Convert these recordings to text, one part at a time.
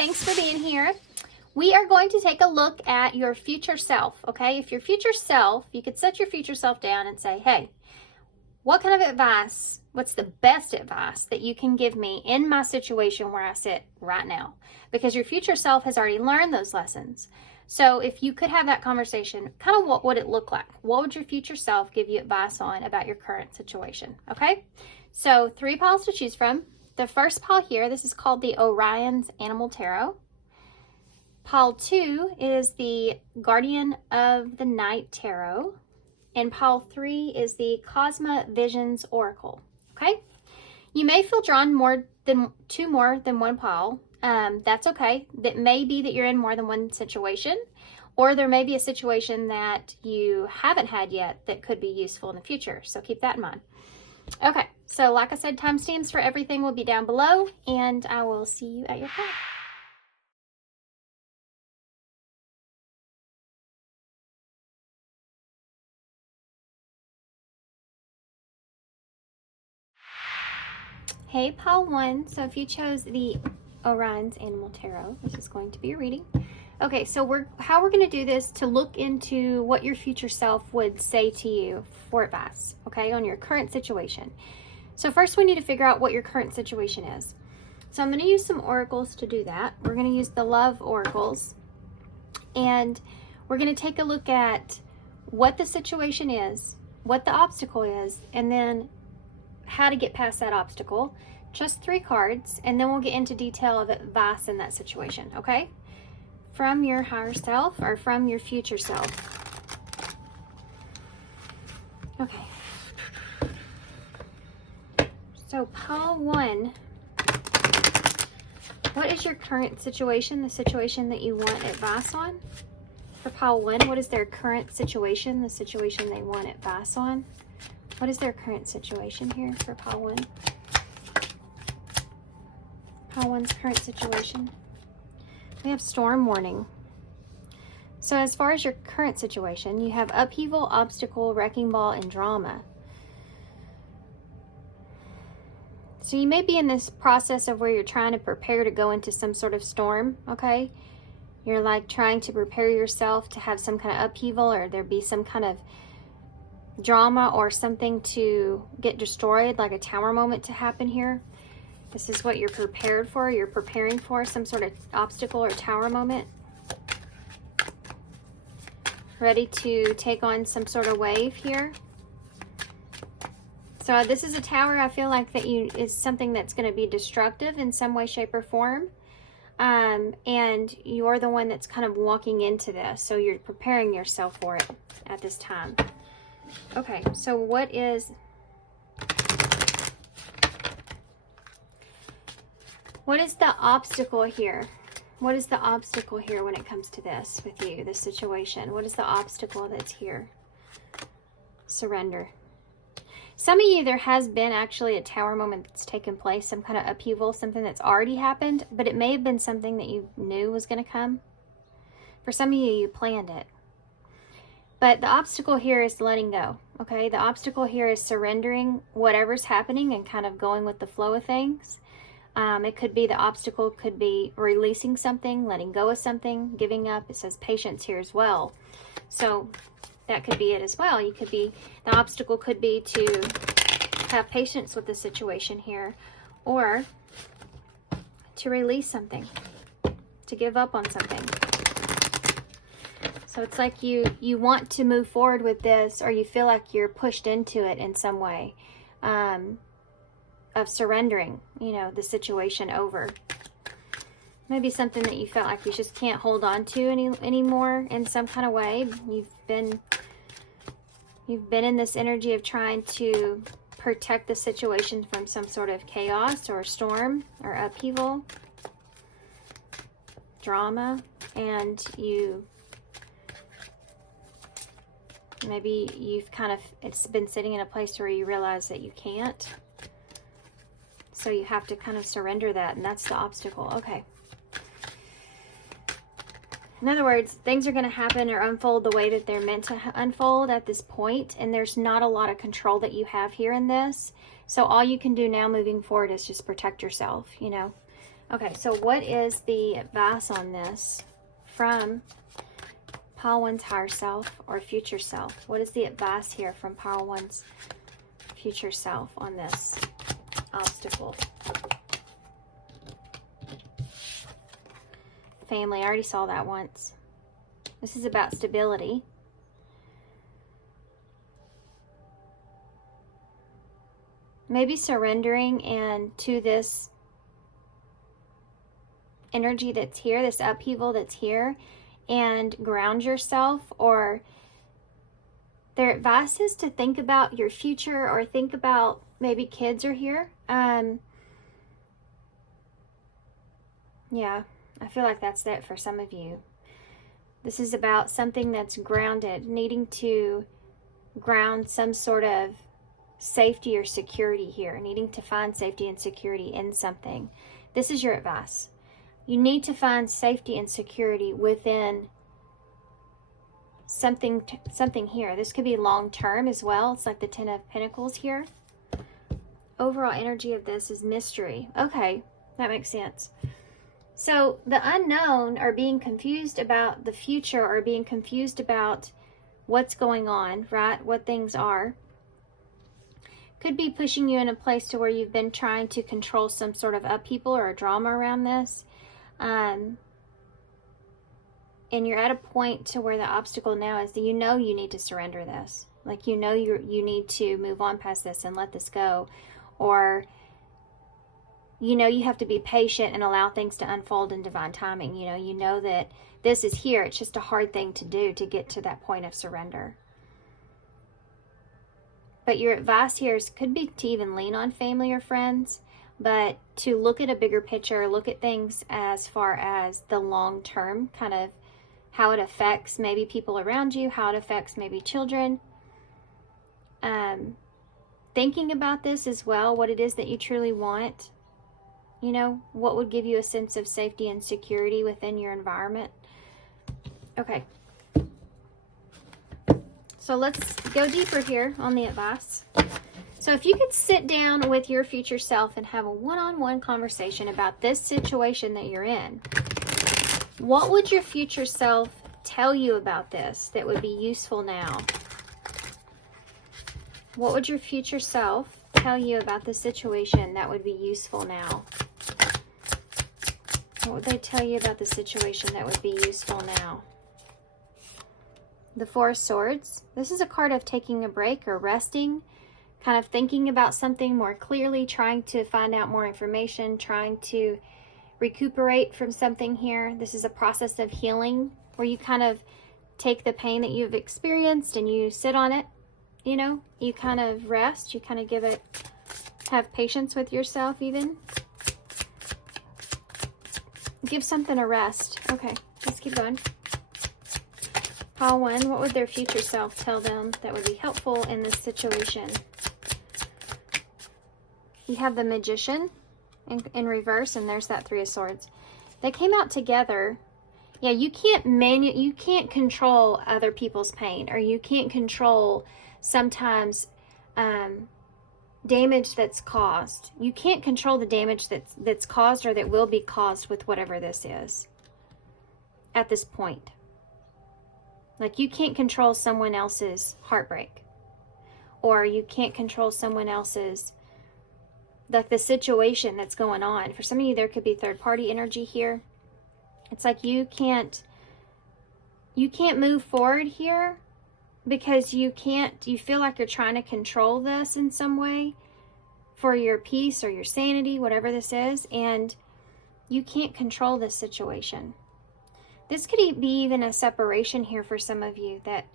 Thanks for being here. We are going to take a look at your future self, okay? If your future self, you could set your future self down and say, hey, what kind of advice, what's the best advice that you can give me in my situation where I sit right now? Because your future self has already learned those lessons. So if you could have that conversation, kind of what would it look like? What would your future self give you advice on about your current situation, okay? So 3 piles to choose from. The first pile here, this is called the Orion's Animal Tarot. Pile 2 is the Guardian of the Night Tarot. And pile 3 is the Cosma Visions Oracle, okay? You may feel drawn to more than one pile. That's okay. That may be that you're in more than one situation, or there may be a situation that you haven't had yet that could be useful in the future. So keep that in mind. Okay, so like I said, timestamps for everything will be down below, and I will see you at your pile. Hey, pile 1. So if you chose the Orion's Animal Tarot, this is going to be a reading. Okay, so how we're going to do this to look into what your future self would say to you for advice, okay, on your current situation. So first we need to figure out what your current situation is. So I'm going to use some oracles to do that. We're going to use the love oracles, and we're going to take a look at what the situation is, what the obstacle is, and then how to get past that obstacle. Just 3 cards, and then we'll get into detail of advice in that situation, okay? From your higher self or from your future self. Okay. So pile 1, what is your current situation, the situation that you want advice on? For pile 1, what is their current situation, the situation they want advice on? What is their current situation here for pile 1? Pile 1's current situation. We have storm warning. So as far as your current situation, you have upheaval, obstacle, wrecking ball, and drama. So you may be in this process of where you're trying to prepare to go into some sort of storm, okay? You're like trying to prepare yourself to have some kind of upheaval, or there be some kind of drama or something to get destroyed, like a tower moment to happen here. This is what you're prepared for. You're preparing for some sort of obstacle or tower moment. Ready to take on some sort of wave here. So this is a tower, I feel like, that is something that's going to be destructive in some way, shape, or form. And you're the one that's kind of walking into this. So you're preparing yourself for it at this time. Okay, so what is the obstacle here? What is the obstacle here when it comes to this with you, this situation? What is the obstacle that's here? Surrender. Some of you, there has been actually a tower moment that's taken place, some kind of upheaval, something that's already happened, but it may have been something that you knew was going to come. For some of you, you planned it. But the obstacle here is letting go, okay? The obstacle here is surrendering whatever's happening and kind of going with the flow of things. It could be, the obstacle could be releasing something, letting go of something, giving up. It says patience here as well. So that could be it as well. You could be, the obstacle could be to have patience with the situation here, or to release something, to give up on something. So it's like you want to move forward with this, or you feel like you're pushed into it in some way, of surrendering, you know, the situation over. Maybe something that you felt like you just can't hold on to anymore in some kind of way. You've been in this energy of trying to protect the situation from some sort of chaos or storm or upheaval, drama, and maybe it's been sitting in a place where you realize that you can't. So you have to kind of surrender that, and that's the obstacle. Okay. In other words, things are going to happen or unfold the way that they're meant to unfold at this point, and there's not a lot of control that you have here in this. So all you can do now moving forward is just protect yourself, you know. Okay, so what is the advice on this from Pile One's higher self or future self? What is the advice here from Pile One's future self on this obstacle? Family, I already saw that once. This is about stability. Maybe surrendering and to this energy that's here, this upheaval that's here, and ground yourself. Or their advice is to think about your future, or think about, maybe kids are here. Yeah, I feel like that's it for some of you. This is about something that's grounded, needing to ground some sort of safety or security here, needing to find safety and security in something. This is your advice. You need to find safety and security within something here. This could be long term as well. It's like the Ten of Pentacles here. Overall energy of this is mystery. Okay, that makes sense. So the unknown, or being confused about the future, or being confused about what's going on, right? What things are, could be pushing you in a place to where you've been trying to control some sort of upheaval or a drama around this. And you're at a point to where the obstacle now is that you know you need to surrender this. Like, you know you need to move on past this and let this go. Or you know you have to be patient and allow things to unfold in divine timing. You know that this is here. It's just a hard thing to do to get to that point of surrender. But your advice here could be to even lean on family or friends, but to look at a bigger picture, look at things as far as the long term, kind of how it affects maybe people around you, how it affects maybe children. Thinking about this as well, what it is that you truly want. What would give you a sense of safety and security within your environment. Okay. So let's go deeper here on the advice. So if you could sit down with your future self and have a one-on-one conversation about this situation that you're in, what would your future self tell you about this that would be useful now? What would your future self tell you about the situation that would be useful now? What would they tell you about the situation that would be useful now? The Four of Swords. This is a card of taking a break or resting, kind of thinking about something more clearly, trying to find out more information, trying to recuperate from something here. This is a process of healing where you kind of take the pain that you've experienced and you sit on it. You kind of rest, you kind of have patience with yourself even. Give something a rest. Okay, let's keep going. Pile One, what would their future self tell them that would be helpful in this situation? You have the Magician in reverse, and there's that Three of Swords. They came out together. Yeah, you can't control other people's pain, or you can't control sometimes damage that's caused. You can't control the damage that's caused or that will be caused with whatever this is at this point. Like, you can't control someone else's heartbreak, or you can't control someone else's, like, the situation that's going on. For some of you, there could be third-party energy here. It's like you can't move forward here because you feel like you're trying to control this in some way for your peace or your sanity, whatever this is, and you can't control this situation. This could be even a separation here for some of you, that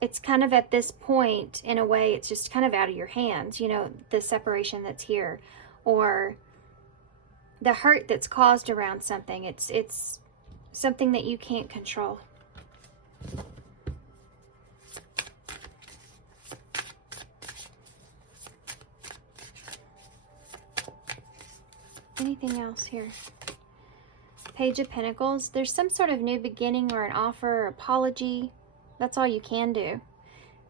it's kind of at this point, in a way, it's just kind of out of your hands, the separation that's here, or the hurt that's caused around something. It's something that you can't control. Anything else here? Page of Pentacles. There's some sort of new beginning or an offer or apology. That's all you can do.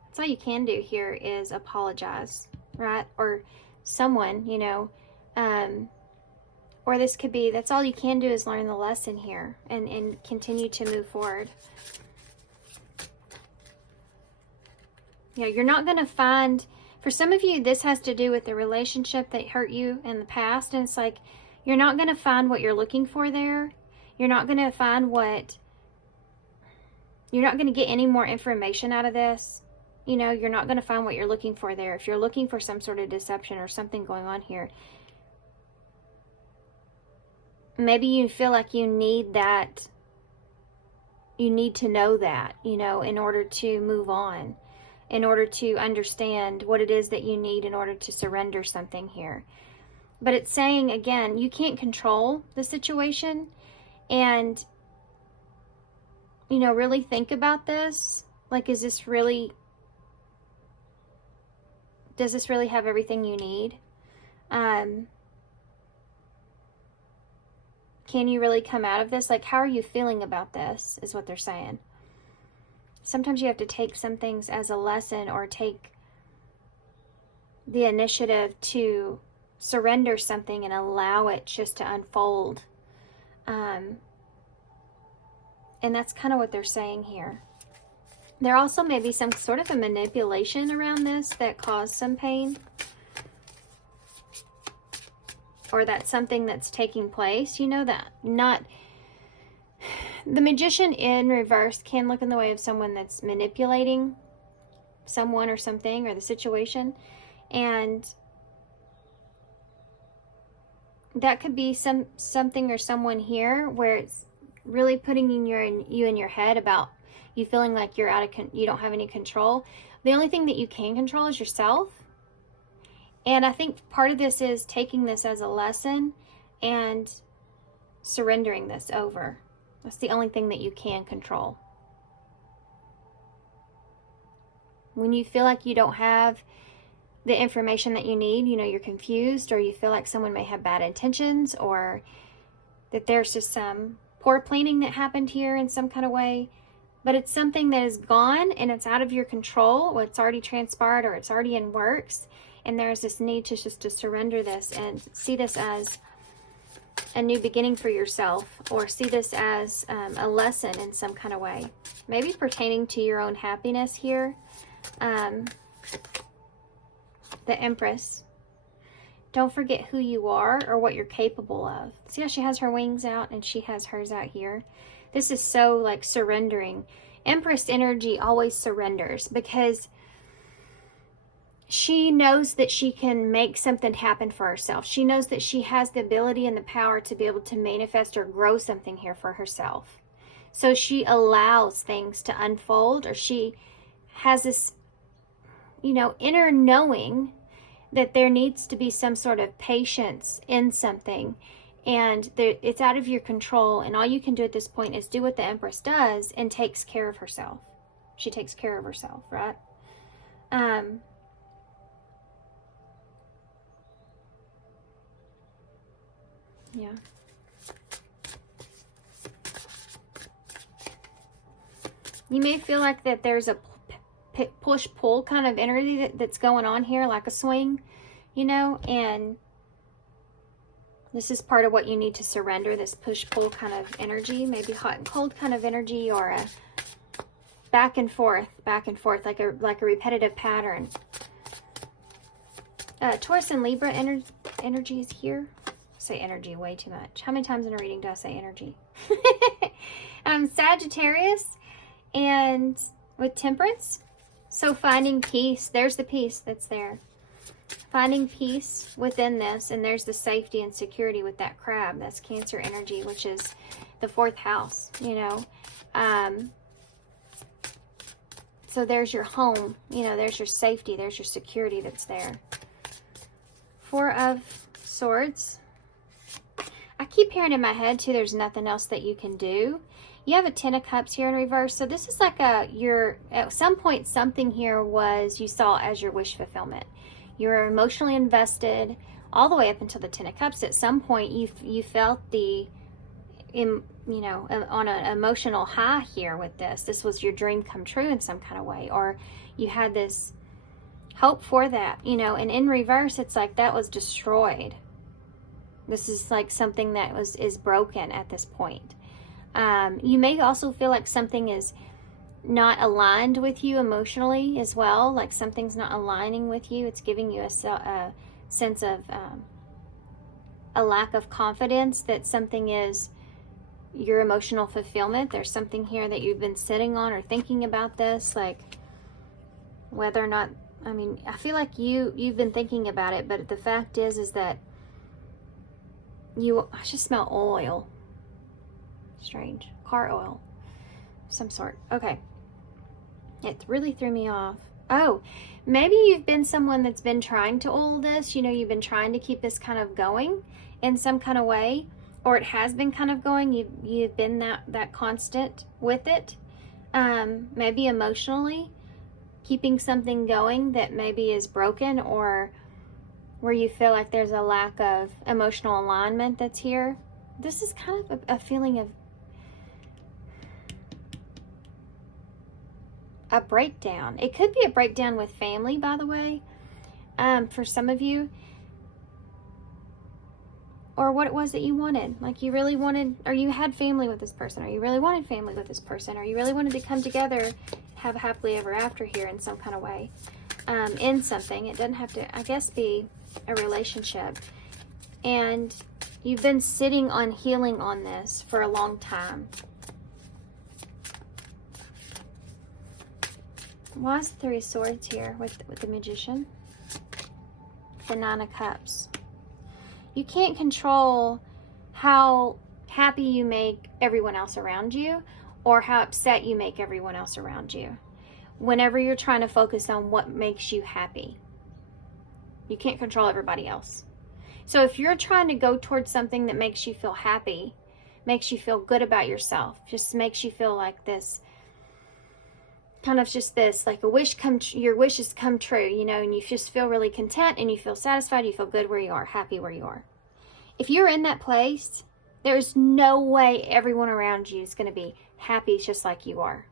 That's all you can do here is apologize, right? Or someone, Or this could be, that's all you can do is learn the lesson here and continue to move forward. You know, you're not going to find, for some of you, this has to do with the relationship that hurt you in the past. And it's like, you're not going to find what you're looking for there. You're not going to find you're not going to get any more information out of this. You know, you're not going to find what you're looking for there. If you're looking for some sort of deception or something going on here, maybe you feel like you need that. You need to know that, you know, in order to move on, in order to understand what it is that you need in order to surrender something here. But it's saying, again, you can't control the situation. And, you know, really think about this. Like, does this really have everything you need? Can you really come out of this? Like, how are you feeling about this, is what they're saying. Sometimes you have to take some things as a lesson, or take the initiative to surrender something and allow it just to unfold. And that's kind of what they're saying here. There also may be some sort of a manipulation around this that caused some pain. Or that's something that's taking place, you know, that not... The Magician in reverse can look in the way of someone that's manipulating someone or something or the situation. And that could be something or someone here where it's really putting you in your head about you feeling like you're you don't have any control. The only thing that you can control is yourself. And I think part of this is taking this as a lesson and surrendering this over. That's the only thing that you can control. When you feel like you don't have the information that you need, you know, you're confused, or you feel like someone may have bad intentions, or that there's just some poor planning that happened here in some kind of way, but it's something that is gone and it's out of your control, or it's already transpired, or it's already in works, and there's this need to just to surrender this and see this as a new beginning for yourself, or see this as a lesson in some kind of way, maybe pertaining to your own happiness here. The Empress. Don't forget who you are or what you're capable of. See how she has her wings out and she has hers out here? This is so like surrendering. Empress energy always surrenders because she knows that she can make something happen for herself. She knows that she has the ability and the power to be able to manifest or grow something here for herself. So she allows things to unfold, or she has this, you know, inner knowing that there needs to be some sort of patience in something, and it's out of your control, and all you can do at this point is do what the Empress does and takes care of herself. She takes care of herself, right? Yeah. You may feel like that there's a push-pull kind of energy that's going on here, like a swing, you know, and this is part of what you need to surrender, this push-pull kind of energy, maybe hot and cold kind of energy, or a back and forth, like a repetitive pattern. Taurus and Libra energy is here. I say energy way too much. How many times in a reading do I say energy? Sagittarius and with Temperance. So finding peace, there's the peace that's there. Finding peace within this, and there's the safety and security with that crab. That's Cancer energy, which is the 4th house, you know. So there's your home, you know, there's your safety, there's your security that's there. 4 of Swords. I keep hearing in my head too, there's nothing else that you can do. You have a 10 of Cups here in reverse. So this is like at some point, something here was you saw as your wish fulfillment. You were emotionally invested all the way up until the 10 of Cups. At some point, you felt you know, on an emotional high here with this. This was your dream come true in some kind of way, or you had this hope for that, you know, and in reverse, it's like that was destroyed. This is like something that is broken at this point. You may also feel like something is not aligned with you emotionally as well, like something's not aligning with you. It's giving you a sense of a lack of confidence that something is your emotional fulfillment. There's something here that you've been sitting on or thinking about this, like whether or not, I mean, I feel like you've been thinking about it, but the fact is that I just smell oil. Strange. Car oil. Some sort. Okay. It really threw me off. Oh, maybe you've been someone that's been trying to oil this. You know, you've been trying to keep this kind of going in some kind of way, or it has been kind of going. You've been that constant with it. Maybe emotionally keeping something going that maybe is broken, or where you feel like there's a lack of emotional alignment that's here. This is kind of a feeling of a breakdown. It could be a breakdown with family, by the way, for some of you. Or what it was that you wanted. Like you really wanted, or you had family with this person, or you really wanted family with this person, or you really wanted to come together, have a happily ever after here in some kind of way. In something. It doesn't have to, I guess, be a relationship. And you've been sitting on healing on this for a long time. Why is the Three of Swords here with the Magician? The Nine of Cups. You can't control how happy you make everyone else around you, or how upset you make everyone else around you. Whenever you're trying to focus on what makes you happy, you can't control everybody else. So if you're trying to go towards something that makes you feel happy, makes you feel good about yourself, just makes you feel like this, kind of just this, like your wishes come true, you know, and you just feel really content and you feel satisfied, you feel good where you are, happy where you are. If you're in that place, there's no way everyone around you is going to be happy just like you are.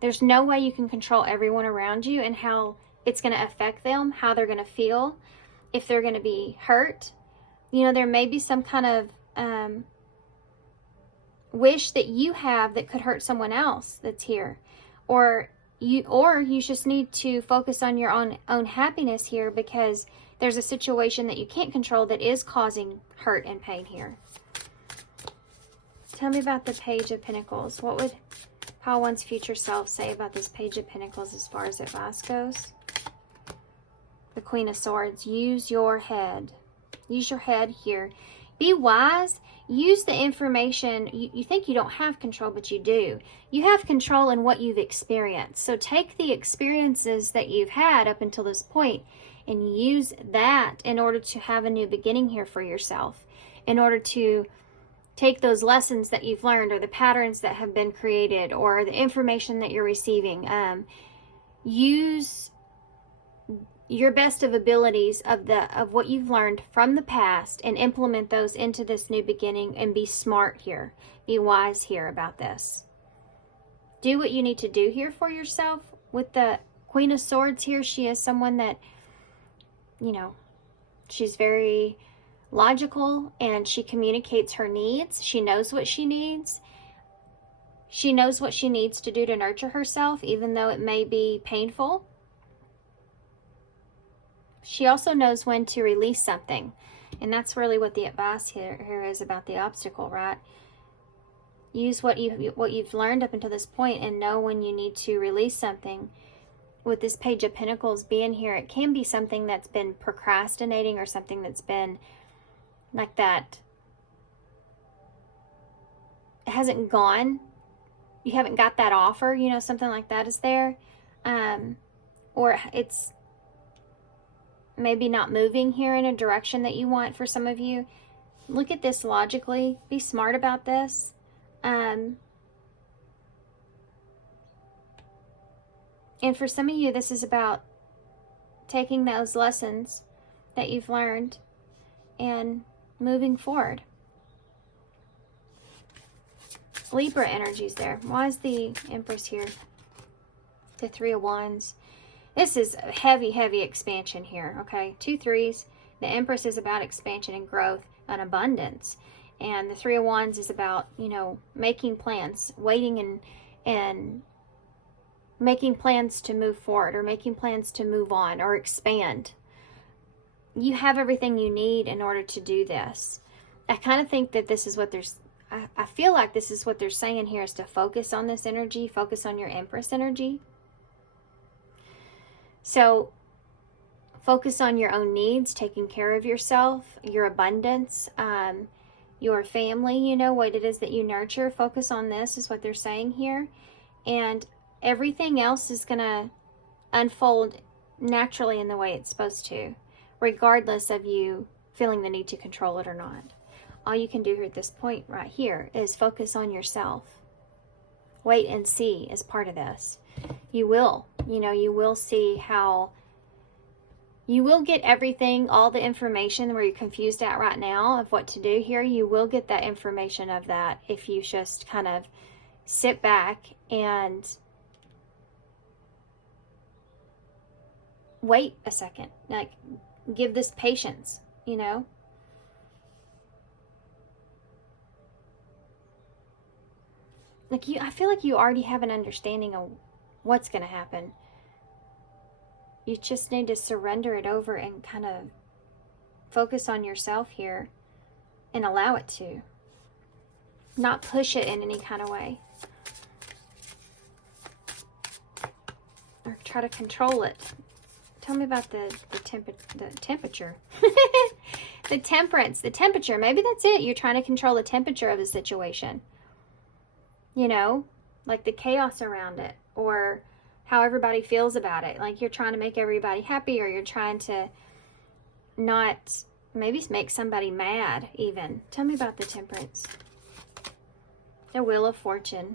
There's no way you can control everyone around you and how it's going to affect them, how they're going to feel, if they're going to be hurt. You know, there may be some kind of wish that you have that could hurt someone else that's here. Or you just need to focus on your own happiness here, because there's a situation that you can't control that is causing hurt and pain here. Tell me about the Page of Pentacles. What would how one's future self say about this Page of Pentacles as far as advice goes? The Queen of Swords. Use your head. Use your head here. Be wise. Use the information. You think you don't have control, but you do. You have control in what you've experienced. So take the experiences that you've had up until this point and use that in order to have a new beginning here for yourself. In order to take those lessons that you've learned, or the patterns that have been created, or the information that you're receiving. Use your best of abilities of what you've learned from the past and implement those into this new beginning, and be smart here. Be wise here about this. Do what you need to do here for yourself. With the Queen of Swords here, she is someone that, you know, she's very logical and she communicates her needs. She knows what she needs. She knows what she needs to do to nurture herself, even though it may be painful. She also knows when to release something. And that's really what the advice here is about the obstacle, right? Use what you've learned up until this point and know when you need to release something. With this Page of Pentacles being here, it can be something that's been procrastinating, or something that's been like that. It hasn't gone. You haven't got that offer, you know, something like that is there. Or it's maybe not moving here in a direction that you want for some of you. Look at this logically. Be smart about this. And for some of you, this is about taking those lessons that you've learned and moving forward. Libra energies there. Why is the Empress here? The Three of Wands. This is heavy, heavy expansion here, okay? 2 threes. The Empress is about expansion and growth. an abundance. And the Three of Wands is about, you know, making plans, waiting and making plans to move forward, or making plans to move on or expand. You have everything you need in order to do this. I kind of think that this is what I feel like this is what they're saying here, is to focus on this energy, focus on your Empress energy. So focus on your own needs, taking care of yourself, your abundance, your family, you know, what it is that you nurture. Focus on this is what they're saying here. And everything else is going to unfold naturally in the way it's supposed to, regardless of you feeling the need to control it or not. All you can do here at this point right here is focus on yourself. Wait and see is part of this. You will, you know, you will see how you will get everything, all the information where you're confused at right now of what to do here. You will get that information of that if you just kind of sit back and wait a second. Like, give this patience, you know. Like, I feel like you already have an understanding of what's going to happen. You just need to surrender it over and kind of focus on yourself here and allow it to. Not push it in any kind of way. Or try to control it. Tell me about the temperature. The temperance, the temperature. Maybe that's it. You're trying to control the temperature of the situation. You know, like the chaos around it, or how everybody feels about it. Like you're trying to make everybody happy, or you're trying to not, maybe make somebody mad even. Tell me about the temperance. The Wheel of Fortune.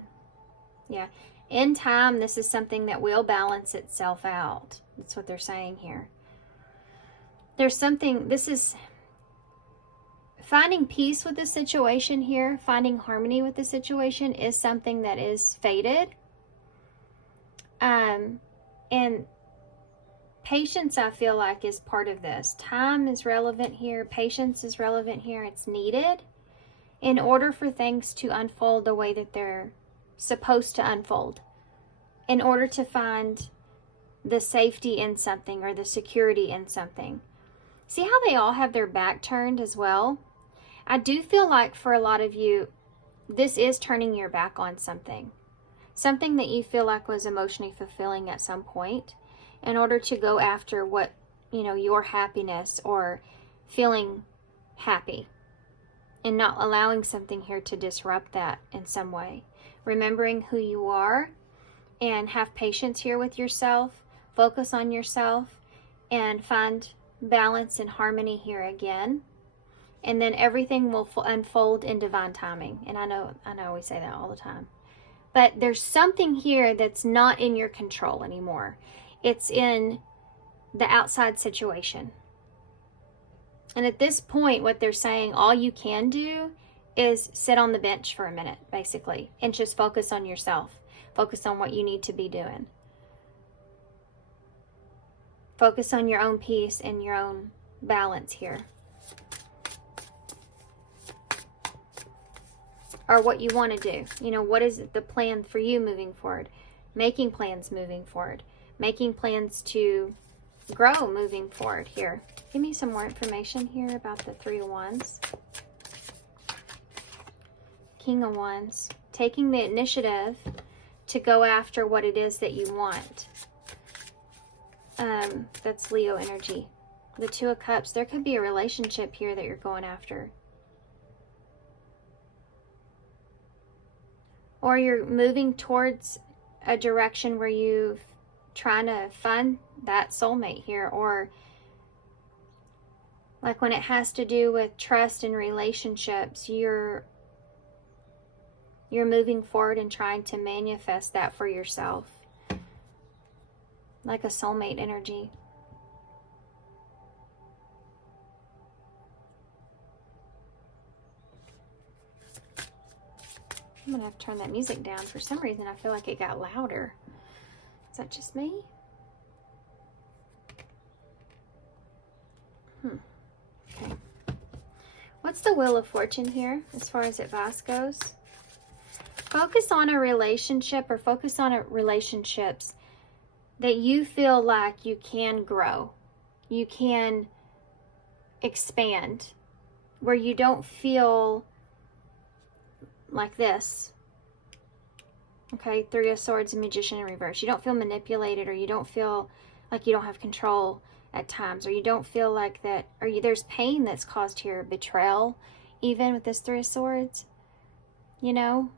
Yeah. In time, this is something that will balance itself out. That's what they're saying here. There's something, this is finding peace with the situation here, finding harmony with the situation is something that is fated. And patience, I feel like, is part of this. Time is relevant here. Patience is relevant here. It's needed in order for things to unfold the way that they're supposed to unfold. In order to find the safety in something, or the security in something. See how they all have their back turned as well? I do feel like for a lot of you, this is turning your back on something. Something that you feel like was emotionally fulfilling at some point, in order to go after what, you know, your happiness or feeling happy, and not allowing something here to disrupt that in some way. Remembering who you are, and have patience here with yourself. Focus on yourself and find balance and harmony here again. And then everything will unfold in divine timing. And I know we say that all the time. But there's something here that's not in your control anymore. It's in the outside situation. And at this point, what they're saying, all you can do is sit on the bench for a minute, basically, and just focus on yourself. Focus on what you need to be doing. Focus on your own peace and your own balance here. Or what you want to do. You know, what is the plan for you moving forward? Making plans moving forward. Making plans to grow moving forward here. Give me some more information here about the Three of Wands. King of Wands. Taking the initiative to go after what it is that you want. That's Leo energy. The Two of Cups. There could be a relationship here that you're going after. Or you're moving towards a direction where you're trying to find that soulmate here. Or like when it has to do with trust and relationships, you're moving forward and trying to manifest that for yourself. Like a soulmate energy. I'm going to have to turn that music down. For some reason, I feel like it got louder. Is that just me? Okay. What's the Wheel of Fortune here as far as advice goes? Focus on a relationship, or focus on relationships that you feel like you can grow, you can expand, where you don't feel like this. Okay, Three of Swords and Magician in reverse. You don't feel manipulated, or you don't feel like you don't have control at times, or you don't feel like that, or there's pain that's caused here, betrayal, even with this Three of Swords, you know.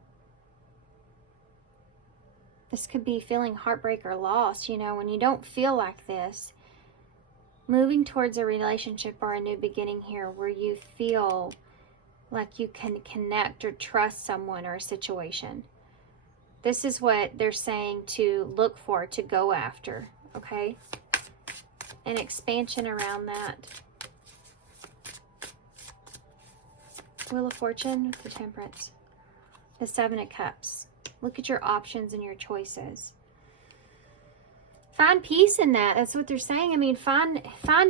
This could be feeling heartbreak or loss, you know, when you don't feel like this. Moving towards a relationship or a new beginning here where you feel like you can connect or trust someone or a situation. This is what they're saying to look for, to go after, okay? An expansion around that. Wheel of Fortune with the Temperance. The Seven of Cups. Look at your options and your choices. Find peace in that. That's what they're saying. I mean, find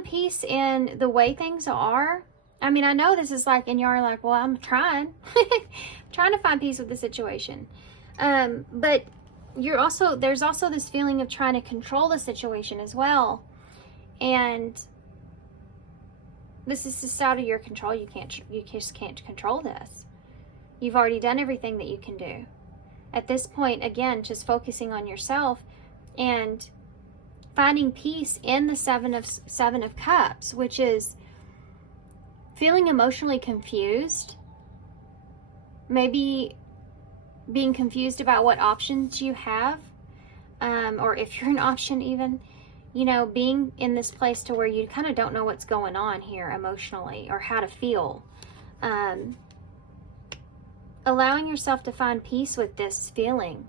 peace in the way things are. I mean, I know this is like, and you're like, well, I'm trying. Trying to find peace with the situation. But there's also this feeling of trying to control the situation as well. And this is just out of your control. You just can't control this. You've already done everything that you can do. At this point, again, just focusing on yourself and finding peace in the Seven of Cups, which is feeling emotionally confused, maybe being confused about what options you have, or if you're an option even, you know, being in this place to where you kind of don't know what's going on here emotionally or how to feel. Allowing yourself to find peace with this feeling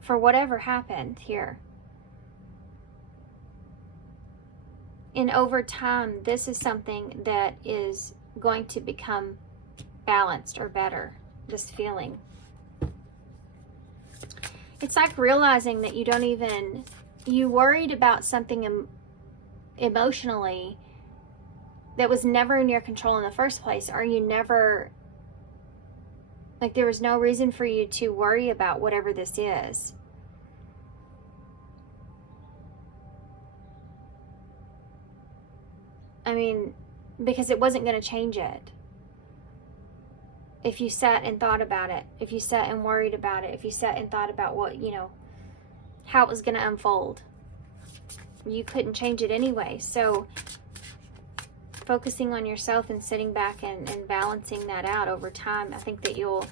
for whatever happened here. And over time, this is something that is going to become balanced or better, this feeling. It's like realizing that you worried about something emotionally that was never in your control in the first place, or you never, like there was no reason for you to worry about whatever this is. I mean, because it wasn't going to change it. If you sat and thought about it, if you sat and worried about it, if you sat and thought about what, you know, how it was going to unfold, you couldn't change it anyway. So focusing on yourself and sitting back and balancing that out over time, I think that you'll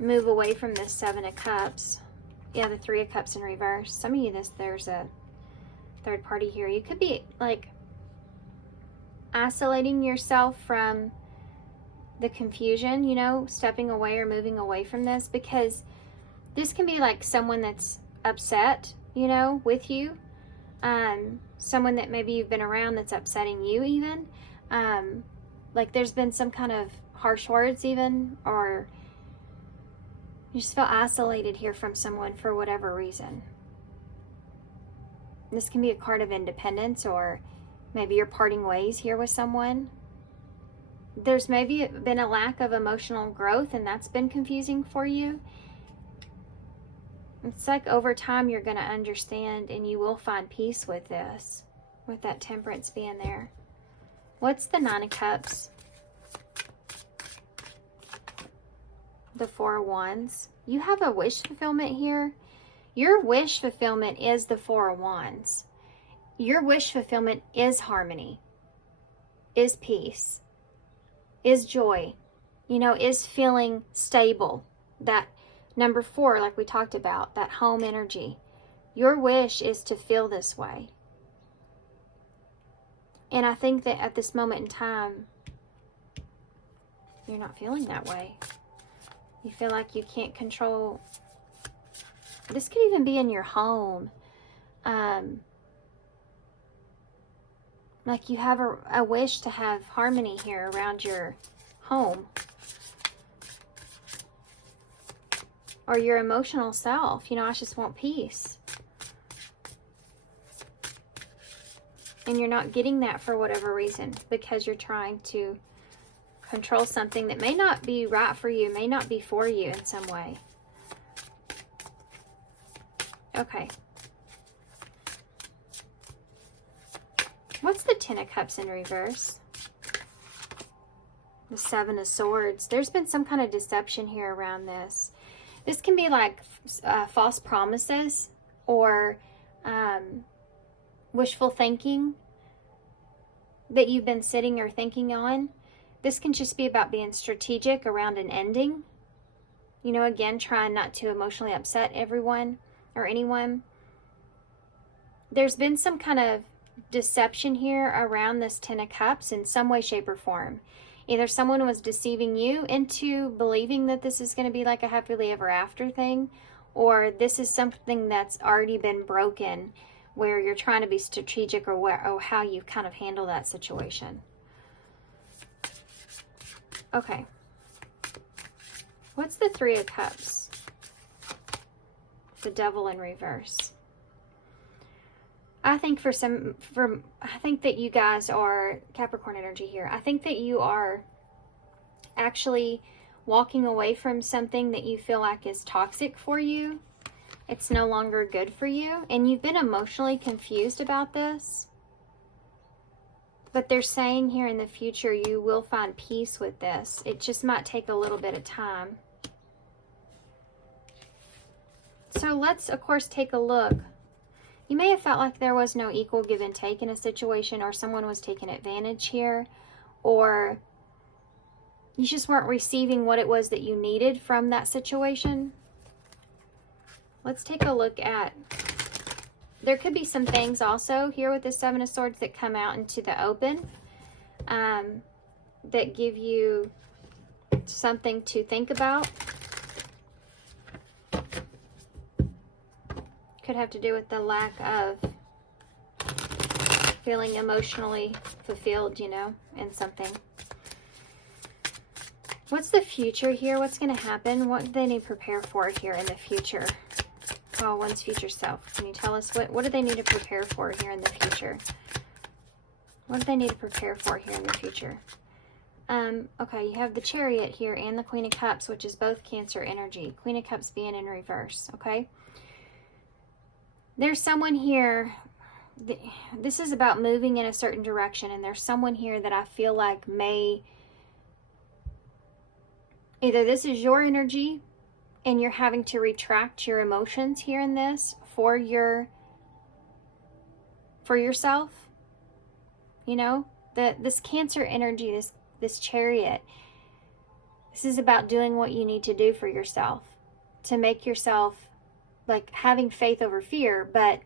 move away from this Seven of Cups. Yeah, the Three of Cups in reverse. Some of you, there's a third party here. You could be like isolating yourself from the confusion, you know, stepping away or moving away from this, because this can be like someone that's upset, you know, with you. Someone that maybe you've been around that's upsetting you even. Like there's been some kind of harsh words even, or you just feel isolated here from someone for whatever reason. This can be a card of independence, or maybe you're parting ways here with someone. There's maybe been a lack of emotional growth, and that's been confusing for you. It's like over time you're going to understand, and you will find peace with this, with that Temperance being there. What's the Nine of Cups? The Four of Wands. You have a wish fulfillment here. Your wish fulfillment is the Four of Wands. Your wish fulfillment is harmony, is peace, is joy, you know, is feeling stable. That number 4, like we talked about, that home energy. Your wish is to feel this way. And I think that at this moment in time, you're not feeling that way. You feel like you can't control. This could even be in your home. Like you have a wish to have harmony here around your home. Or your emotional self. You know, I just want peace. And you're not getting that for whatever reason, because you're trying to control something that may not be right for you, may not be for you in some way. Okay. What's the Ten of Cups in reverse? The Seven of Swords. There's been some kind of deception here around this. This can be like false promises or wishful thinking that you've been sitting or thinking on. This can just be about being strategic around an ending. You know, again, trying not to emotionally upset everyone or anyone. There's been some kind of deception here around this Ten of Cups in some way, shape, or form. Either someone was deceiving you into believing that this is going to be like a happily ever after thing, or this is something that's already been broken where you're trying to be strategic or how you kind of handle that situation. Okay. What's the Three of Cups? The Devil in reverse. I think I think that you guys are Capricorn energy here. I think that you are actually walking away from something that you feel like is toxic for you. It's no longer good for you, and you've been emotionally confused about this. But they're saying here in the future you will find peace with this. It just might take a little bit of time. So let's, of course, take a look. You may have felt like there was no equal give and take in a situation, or someone was taking advantage here, or you just weren't receiving what it was that you needed from that situation. Let's take a look at, there could be some things also here with the Seven of Swords that come out into the open that give you something to think about. Could have to do with the lack of feeling emotionally fulfilled, you know, in something. What's the future here? What's going to happen? What do they need to prepare for here in the future? Oh, one's future self. Can you tell us what do they need to prepare for here in the future? What do they need to prepare for here in the future? Okay, you have the Chariot here and the Queen of Cups, which is both Cancer energy. Queen of Cups being in reverse, okay? There's someone here, this is about moving in a certain direction, and there's someone here that I feel like may, either this is your energy and you're having to retract your emotions here in this for yourself, you know, this Cancer energy, this Chariot, this is about doing what you need to do for yourself to make yourself, like, having faith over fear, but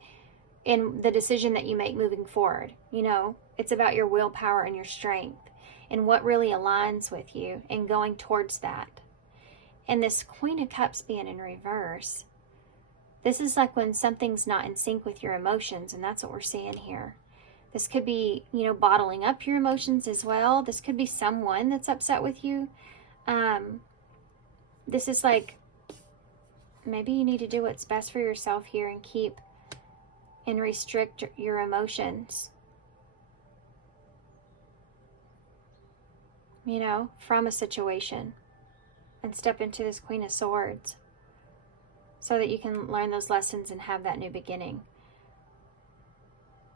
in the decision that you make moving forward. You know, it's about your willpower and your strength and what really aligns with you and going towards that. And this Queen of Cups being in reverse, this is like when something's not in sync with your emotions, and that's what we're seeing here. This could be, you know, bottling up your emotions as well. This could be someone that's upset with you. This is like, maybe you need to do what's best for yourself here and keep and restrict your emotions, you know, from a situation, and step into this Queen of Swords so that you can learn those lessons and have that new beginning.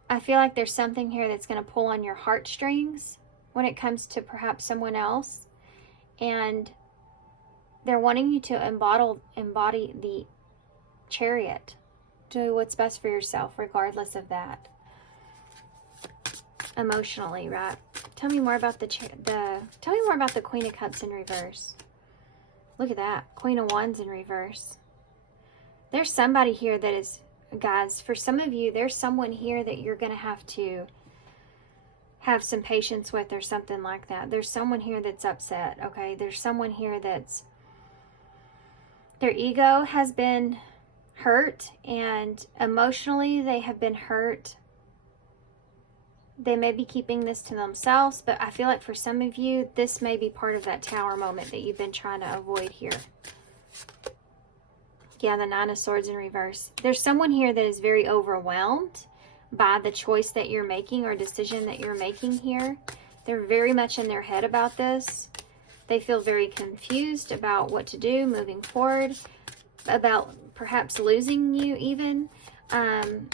I feel like there's something here that's going to pull on your heartstrings when it comes to perhaps someone else, and they're wanting you to embody the Chariot. Do what's best for yourself, regardless of that. Emotionally, right? Tell me more about tell me more about the Queen of Cups in reverse. Look at that, Queen of Wands in reverse. There's somebody here that is, guys, for some of you, there's someone here that you're going to have some patience with, or something like that. There's someone here that's upset, okay? There's someone here that's, their ego has been hurt, and emotionally they have been hurt. They may be keeping this to themselves, but I feel like for some of you, this may be part of that Tower moment that you've been trying to avoid here. Yeah, the Nine of Swords in reverse. There's someone here that is very overwhelmed by the choice that you're making or decision that you're making here. They're very much in their head about this. They feel very confused about what to do moving forward, about perhaps losing you even. Tell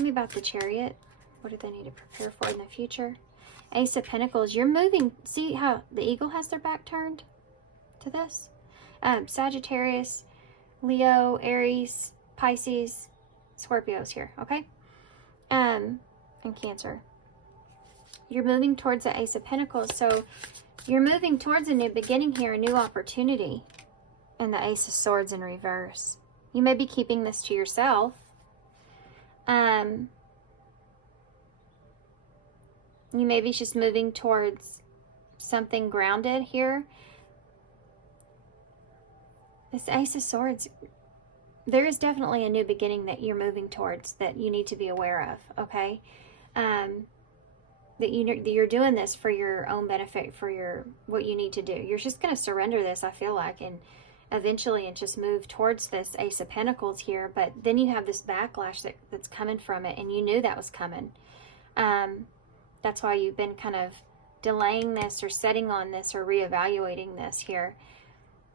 me about the Chariot. What do they need to prepare for in the future? Ace of Pentacles. You're moving. See how the eagle has their back turned to this? Sagittarius, Leo, Aries, Pisces, Scorpios here, okay? And Cancer. You're moving towards the Ace of Pentacles, so you're moving towards a new beginning here, a new opportunity. And the Ace of Swords in reverse. You may be keeping this to yourself. You may be just moving towards something grounded here. This Ace of Swords, there is definitely a new beginning that you're moving towards that you need to be aware of, okay? That you're doing this for your own benefit, for what you need to do. You're just going to surrender this, I feel like, and eventually and just move towards this Ace of Pentacles here. But then you have this backlash that's coming from it, and you knew that was coming. That's why you've been kind of delaying this or setting on this or reevaluating this here.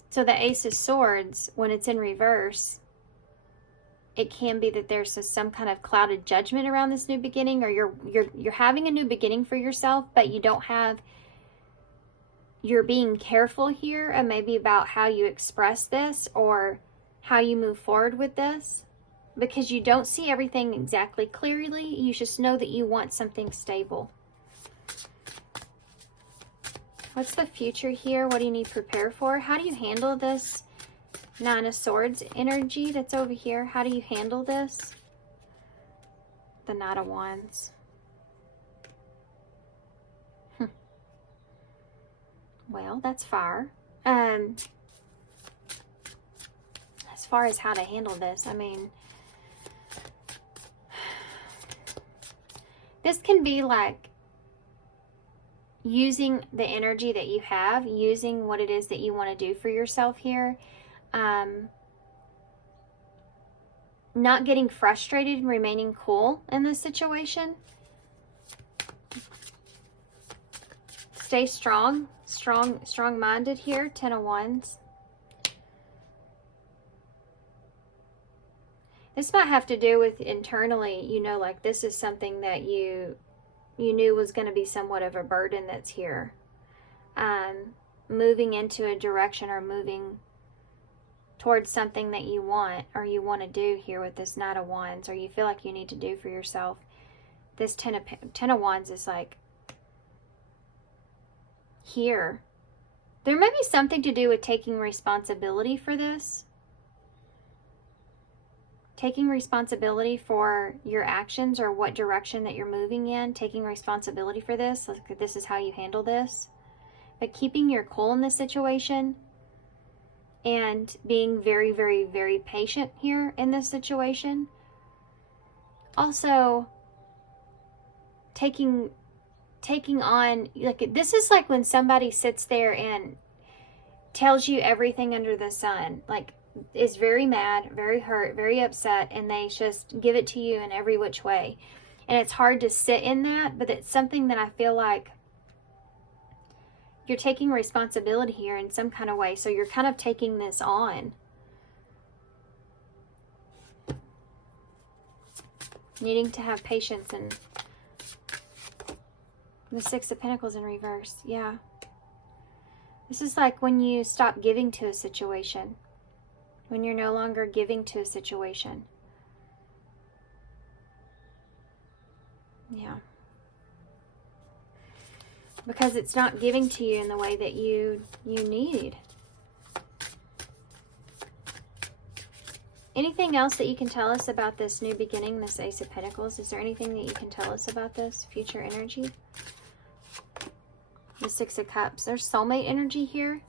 So the Ace of Swords, when it's in reverse, it can be that there's some kind of clouded judgment around this new beginning, or you're having a new beginning for yourself, but you don't have, you're being careful here, and maybe about how you express this or how you move forward with this, because you don't see everything exactly clearly. You just know that you want something stable. What's the future here? What do you need to prepare for? How do you handle this Nine of Swords energy that's over here? How do you handle this? The Knight of Wands. Well, that's fire. As far as how to handle this, I mean, this can be like using the energy that you have, using what it is that you want to do for yourself here. Not getting frustrated and remaining cool in this situation. Stay strong-minded here. 10 of Wands. This might have to do with internally, you know, like this is something that you knew was going to be somewhat of a burden that's here. Moving into a direction or moving towards something that you want or you want to do here with this Knight of Wands, or you feel like you need to do for yourself. This 10 of Wands is like here. There may be something to do with taking responsibility for this. Taking responsibility for your actions or what direction that you're moving in. Taking responsibility for this. Like, this is how you handle this. But keeping your cool in this situation. And being very, very, very patient here in this situation. Also, taking on, like, this is like when somebody sits there and tells you everything under the sun. Like, is very mad, very hurt, very upset, and they just give it to you in every which way. And it's hard to sit in that, but it's something that I feel like you're taking responsibility here in some kind of way. So you're kind of taking this on. Needing to have patience. And the Six of Pentacles in reverse. Yeah. This is like when you stop giving to a situation. When you're no longer giving to a situation. Yeah. Because it's not giving to you in the way that you need. Anything else that you can tell us about this new beginning, this Ace of Pentacles? Is there anything that you can tell us about this future energy? The Six of Cups. There's soulmate energy here.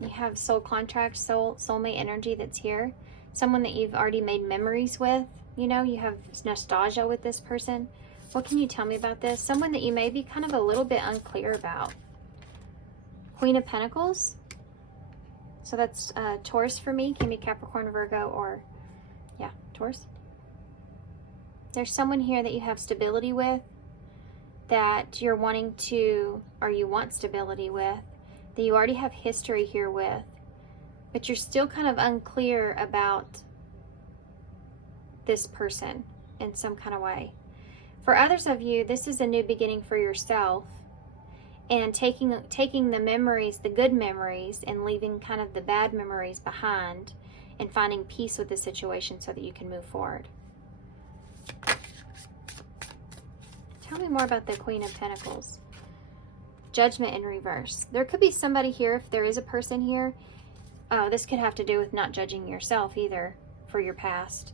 You have soul contract, soulmate energy that's here. Someone that you've already made memories with. You know, you have nostalgia with this person. What can you tell me about this? Someone that you may be kind of a little bit unclear about. Queen of Pentacles. So that's Taurus for me. Can be Capricorn, Virgo, or, yeah, Taurus. There's someone here that you have stability with, that you're wanting to, or you want stability with, that you already have history here with, but you're still kind of unclear about this person in some kind of way. For others of you, this is a new beginning for yourself, and taking the memories, the good memories, and leaving kind of the bad memories behind, and finding peace with the situation so that you can move forward. Tell me more about the Queen of Pentacles. Judgment in reverse. There could be somebody here, if there is a person here. Oh, this could have to do with not judging yourself either for your past.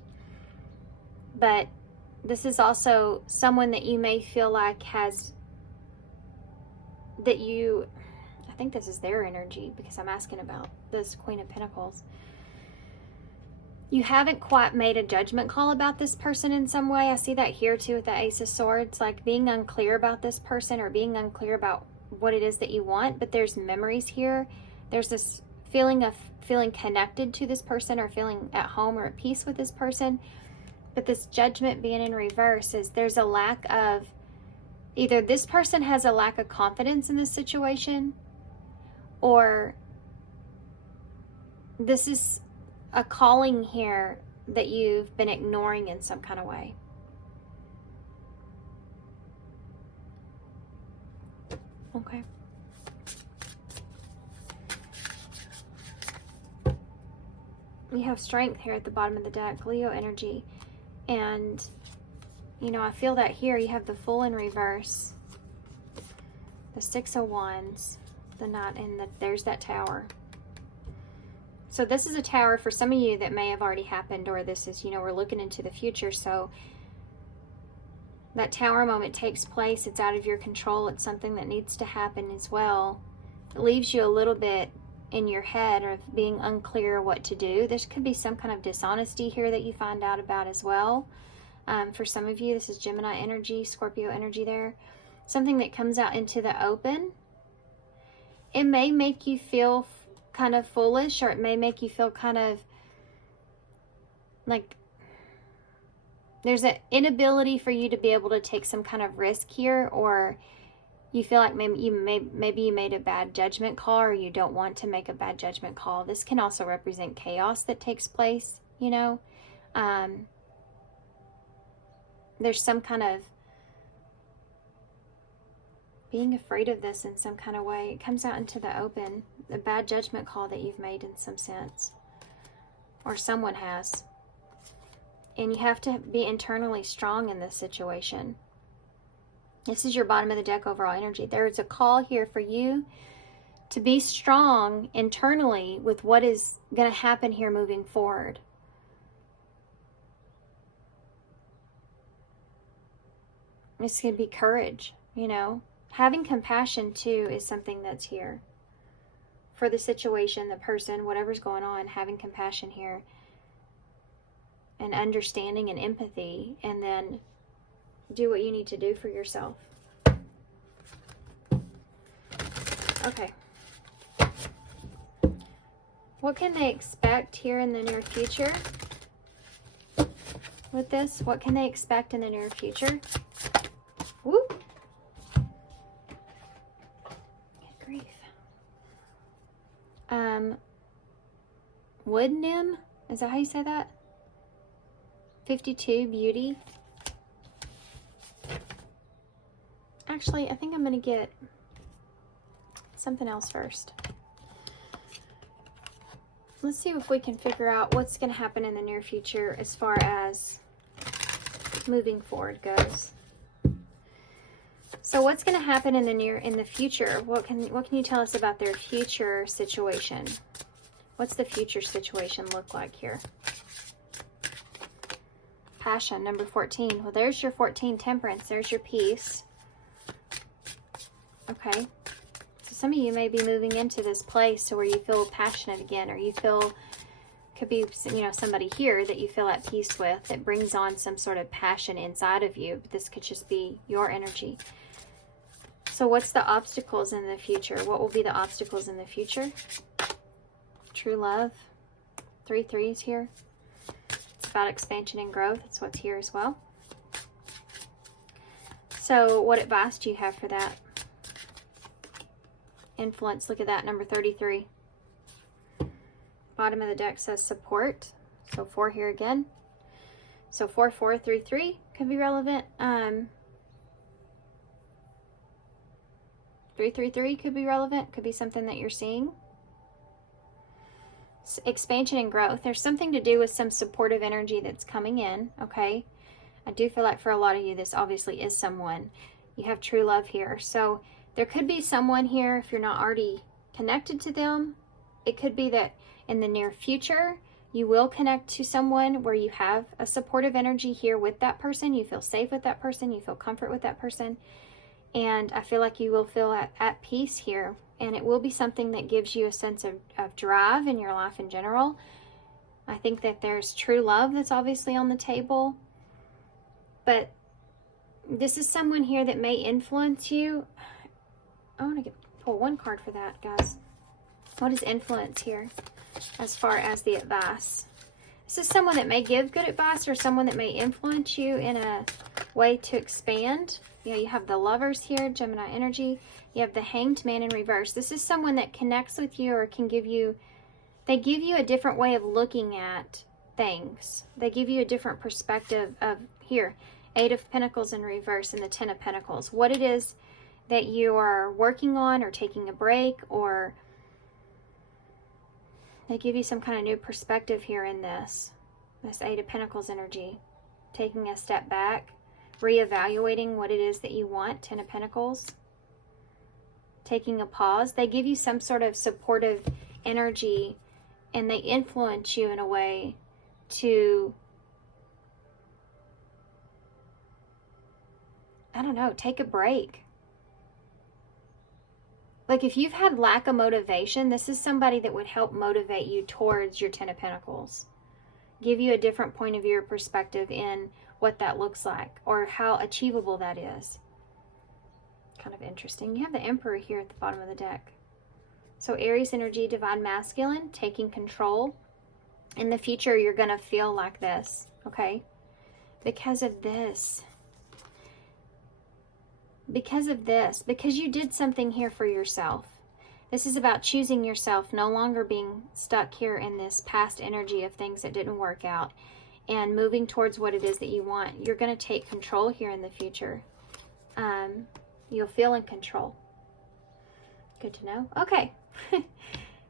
But this is also someone that you may feel like has, that you, I think this is their energy because I'm asking about this Queen of Pentacles. You haven't quite made a judgment call about this person in some way. I see that here too with the Ace of Swords, like being unclear about this person or being unclear about what it is that you want, but there's memories here. There's this feeling of feeling connected to this person or feeling at home or at peace with this person. But this Judgment being in reverse is there's a lack of, either this person has a lack of confidence in this situation, or this is a calling here that you've been ignoring in some kind of way. Okay. You have Strength here at the bottom of the deck, Leo energy. And, you know, I feel that here you have the Fool in reverse, the Six of Wands, the Knight, and there's that Tower. So this is a Tower for some of you that may have already happened, or this is, you know, we're looking into the future. So that Tower moment takes place. It's out of your control. It's something that needs to happen as well. It leaves you a little bit in your head of being unclear what to do. There could be some kind of dishonesty here that you find out about as well. For some of you, this is Gemini energy, Scorpio energy there. Something that comes out into the open. It may make you feel kind of foolish, or it may make you feel kind of like there's an inability for you to be able to take some kind of risk here, or you feel like maybe you made a bad judgment call, or you don't want to make a bad judgment call. This can also represent chaos that takes place, you know. There's some kind of being afraid of this in some kind of way. It comes out into the open. A bad judgment call that you've made in some sense, or someone has. And you have to be internally strong in this situation. This is your bottom of the deck overall energy. There's a call here for you to be strong internally with what is going to happen here moving forward. It's going to be courage, you know. Having compassion too is something that's here. For the situation, the person, whatever's going on, having compassion here. And understanding and empathy, and then do what you need to do for yourself. Okay. What can they expect here in the near future with this? What can they expect in the near future? Woo! Good grief. Wood Nymph? Is that how you say that? 52, Beauty. Actually, I think I'm going to get something else first. Let's see if we can figure out what's going to happen in the near future as far as moving forward goes. So what's going to happen in the future? What can you tell us about their future situation? What's the future situation look like here? Passion, number 14. Well, there's your 14, Temperance. There's your peace. Okay. So some of you may be moving into this place where you feel passionate again, or you feel, could be, you know, somebody here that you feel at peace with, that brings on some sort of passion inside of you. But this could just be your energy. So what's the obstacles in the future? What will be the obstacles in the future? True love. 3 threes here. About expansion and growth. It's what's here as well. So what advice do you have for that? Influence, look at that, number 33. Bottom of the deck says support. So 4 here again. So 4433 could be relevant. 333 could be relevant. Could be something that you're seeing. Expansion and growth. There's something to do with some supportive energy that's coming in, okay? I do feel like for a lot of you, this obviously is someone. You have true love here. So there could be someone here, if you're not already connected to them. It could be that in the near future, you will connect to someone where you have a supportive energy here with that person. You feel safe with that person. You feel comfort with that person. And I feel like you will feel at peace here. And it will be something that gives you a sense of drive in your life in general. I think that there's true love that's obviously on the table. But this is someone here that may influence you. I want to pull one card for that, guys. What is influence here as far as the advice? This is someone that may give good advice or someone that may influence you in a way to expand. You know, you have the Lovers here, Gemini energy. You have the Hanged Man in reverse. This is someone that connects with you or can give you, they give you a different way of looking at things. They give you a different perspective of, here, 8 of Pentacles in reverse and the 10 of Pentacles. What it is that you are working on or taking a break, or they give you some kind of new perspective here in this 8 of Pentacles energy. Taking a step back, reevaluating what it is that you want, 10 of Pentacles. Taking a pause. They give you some sort of supportive energy and they influence you in a way to, I don't know, take a break. Like if you've had lack of motivation, this is somebody that would help motivate you towards your 10 of Pentacles. Give you a different point of view or perspective in what that looks like or how achievable that is. Kind of interesting. You have the Emperor here at the bottom of the deck. So Aries energy, divine masculine, taking control. In the future, you're going to feel like this, okay? Because of this. Because of this. Because you did something here for yourself. This is about choosing yourself, no longer being stuck here in this past energy of things that didn't work out and moving towards what it is that you want. You're going to take control here in the future. You'll feel in control. Good to know. Okay.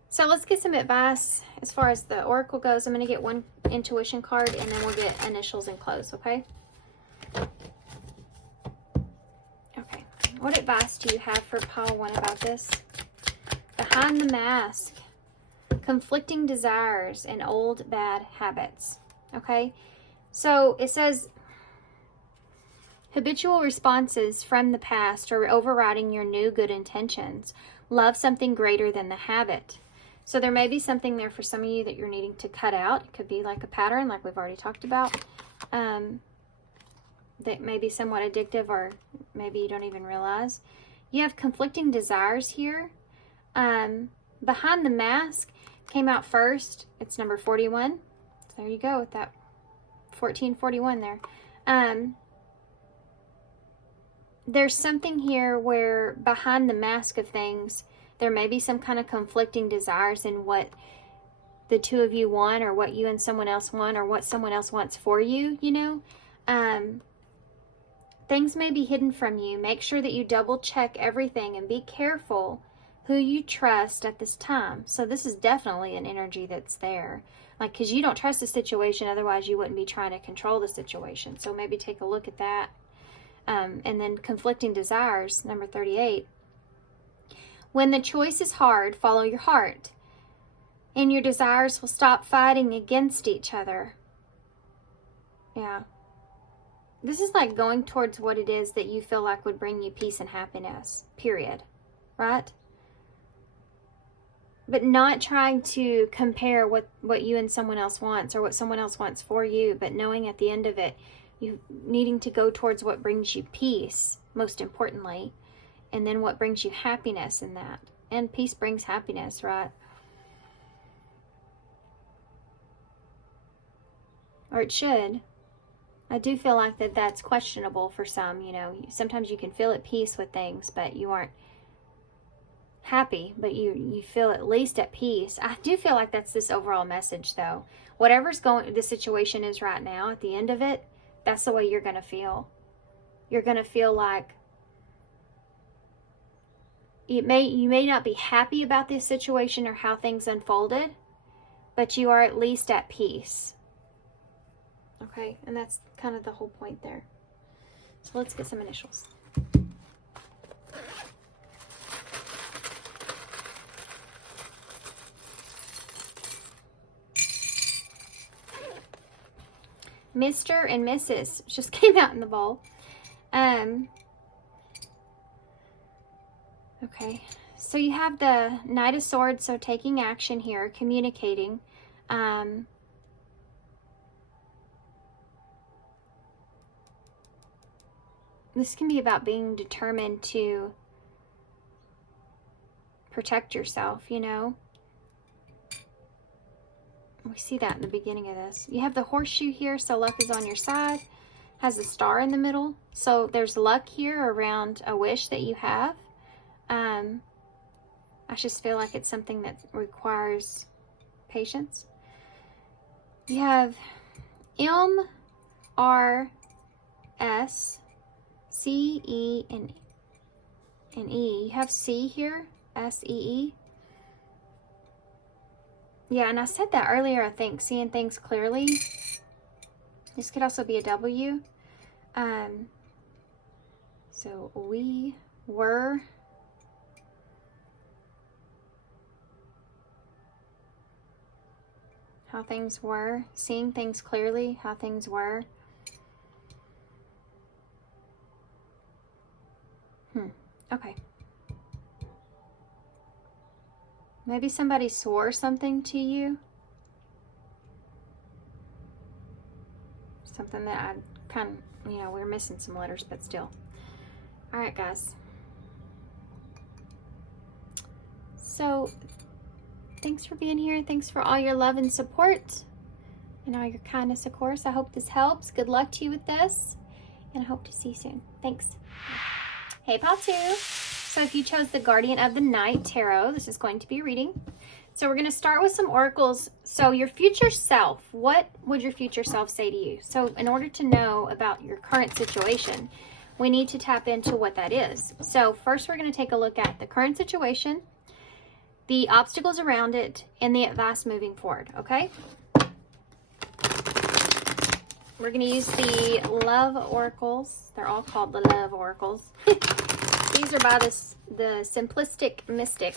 So let's get some advice as far as the oracle goes. I'm going to get one intuition card and then we'll get initials and close, okay? Okay. What advice do you have for pile 1 about this? Behind the mask. Conflicting desires and old bad habits. Okay? So it says habitual responses from the past are overriding your new good intentions. Love something greater than the habit. So there may be something there for some of you that you're needing to cut out. It could be like a pattern, like we've already talked about, that may be somewhat addictive or maybe you don't even realize. You have conflicting desires here. Behind the mask came out first. It's number 41. So there you go with that 1441 there. There's something here where behind the mask of things, there may be some kind of conflicting desires in what the two of you want or what you and someone else want or what someone else wants for you, you know. Things may be hidden from you. Make sure that you double check everything and be careful who you trust at this time. So this is definitely an energy that's there. Like, because you don't trust the situation, otherwise you wouldn't be trying to control the situation. So maybe take a look at that. And then conflicting desires, number 38. When the choice is hard, follow your heart. And your desires will stop fighting against each other. Yeah. This is like going towards what it is that you feel like would bring you peace and happiness, period. Right? But not trying to compare what you and someone else wants or what someone else wants for you, but knowing at the end of it, you needing to go towards what brings you peace, most importantly, and then what brings you happiness in that. And peace brings happiness, right? Or it should. I do feel like that's questionable for some, you know. Sometimes you can feel at peace with things, but you aren't happy, but you feel at least at peace. I do feel like that's this overall message, though. Whatever's the situation is right now, at the end of it, that's the way you're going to feel. You're going to feel like you may not be happy about this situation or how things unfolded, but you are at least at peace. Okay, and that's kind of the whole point there. So let's get some initials. Mr. and Mrs. just came out in the bowl. Okay, so you have the Knight of Swords, so taking action here, communicating. This can be about being determined to protect yourself, you know. We see that in the beginning of this. You have the horseshoe here, so luck is on your side. Has a star in the middle, so there's luck here around a wish that you have. I just feel like it's something that requires patience. You have M, R, S, C, E, and E. You have C here, S, E, E. Yeah, and I said that earlier, I think, seeing things clearly. This could also be a W. So we were. How things were. Seeing things clearly, how things were. Okay. Maybe somebody swore something to you. Something that I kind of, you know, we're missing some letters, but still. All right, guys. So, thanks for being here. Thanks for all your love and support and all your kindness, of course. I hope this helps. Good luck to you with this, and I hope to see you soon. Thanks. Hey, Patu. So if you chose the Guardian of the Night Tarot, this is going to be a reading. So we're going to start with some oracles. So your future self, what would your future self say to you? So in order to know about your current situation, we need to tap into what that is. So first we're going to take a look at the current situation, the obstacles around it, and the advice moving forward, okay? We're going to use the Love Oracles. They're all called the Love Oracles. These are by the Simplistic Mystic.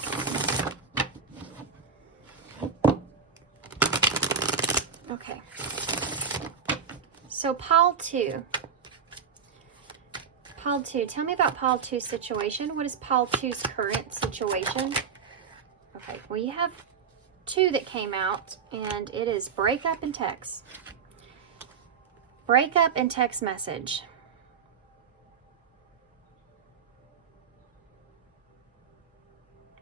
Okay. So pile 2. Pile 2. Tell me about pile 2's situation. What is pile 2's current situation? Okay. Well, you have 2 that came out, and it is breakup and text. Breakup and text message.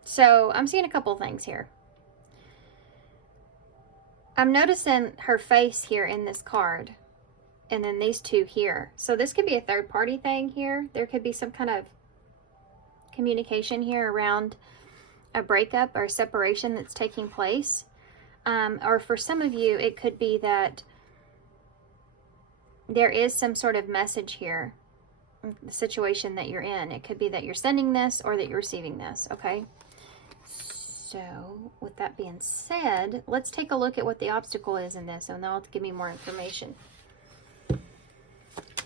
So I'm seeing a couple things here. I'm noticing her face here in this card, and then these 2 here. So this could be a third party thing here. There could be some kind of communication here around a breakup or a separation that's taking place. Or for some of you, it could be that there is some sort of message here, the situation that you're in. It could be that you're sending this or that you're receiving this, okay? So, with that being said, let's take a look at what the obstacle is in this, and that'll give me more information.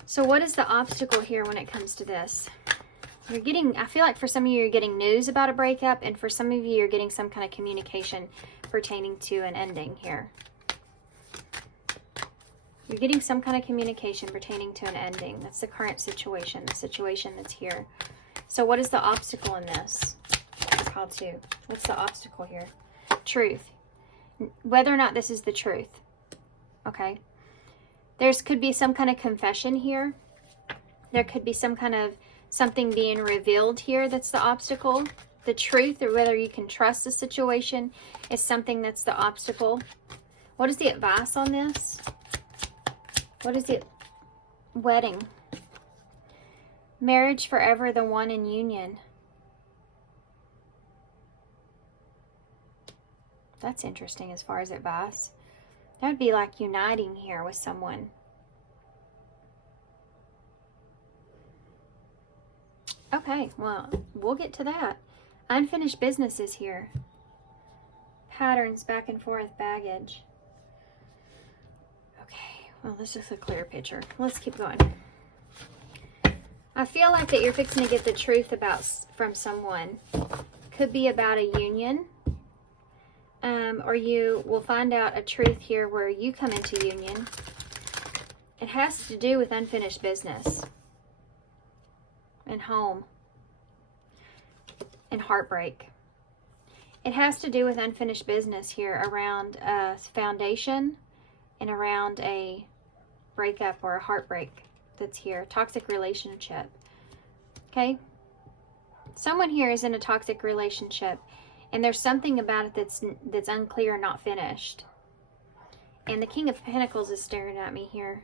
So, what is the obstacle here when it comes to this? You're getting, I feel like for some of you, you're getting news about a breakup, and for some of you, you're getting some kind of communication pertaining to an ending here. You're getting some kind of communication pertaining to an ending. That's the current situation, the situation that's here. So, what is the obstacle in this? Pile 2. What's the obstacle here? Truth. Whether or not this is the truth. Okay. Could be some kind of confession here. There could be some kind of something being revealed here that's the obstacle. The truth, or whether you can trust the situation, is something that's the obstacle. What is the advice on this? What is it? wedding. Marriage forever, the one in union. That's interesting as far as advice. That would be like uniting here with someone. Okay, well, we'll get to that. Unfinished business is here. Patterns, back and forth, baggage. Okay, well, this is a clear picture. Let's keep going. I feel like that you're fixing to get the truth from someone. Could be about a union. Or you will find out a truth here where you come into union. It has to do with unfinished business. And home. And heartbreak. It has to do with unfinished business here around a foundation and around a breakup or a heartbreak that's here. Toxic relationship. Okay? Someone here is in a toxic relationship and there's something about it that's unclear, not finished. And the King of Pentacles is staring at me here.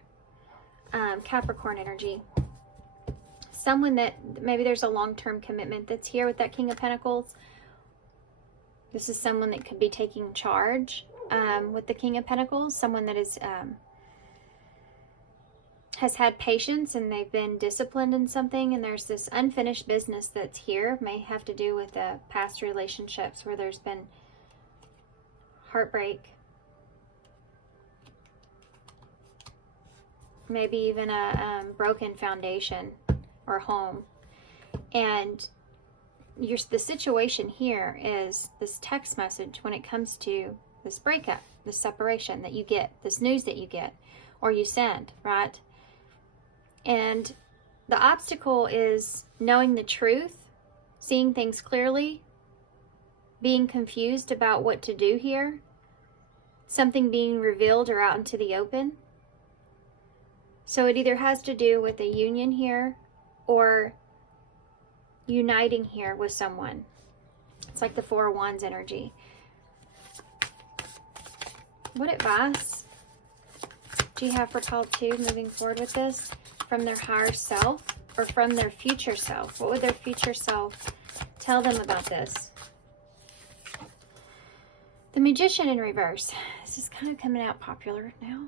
Capricorn energy. Someone that maybe there's a long-term commitment that's here with that King of Pentacles. This is someone that could be taking charge with the King of Pentacles. Someone that is has had patience and they've been disciplined in something, and there's this unfinished business that's here. May have to do with past relationships where there's been heartbreak. Maybe even a broken foundation or home. And the situation here is this text message when it comes to this breakup, this separation that you get, this news that you get or you send, right? And the obstacle is knowing the truth, seeing things clearly, being confused about what to do here, something being revealed or out into the open. So it either has to do with a union here or uniting here with someone. It's like the Four of Wands energy. What advice do you have for Child 2 moving forward with this? From their higher self or from their future self? What would their future self tell them about this? The Magician in reverse. This is kind of coming out popular now.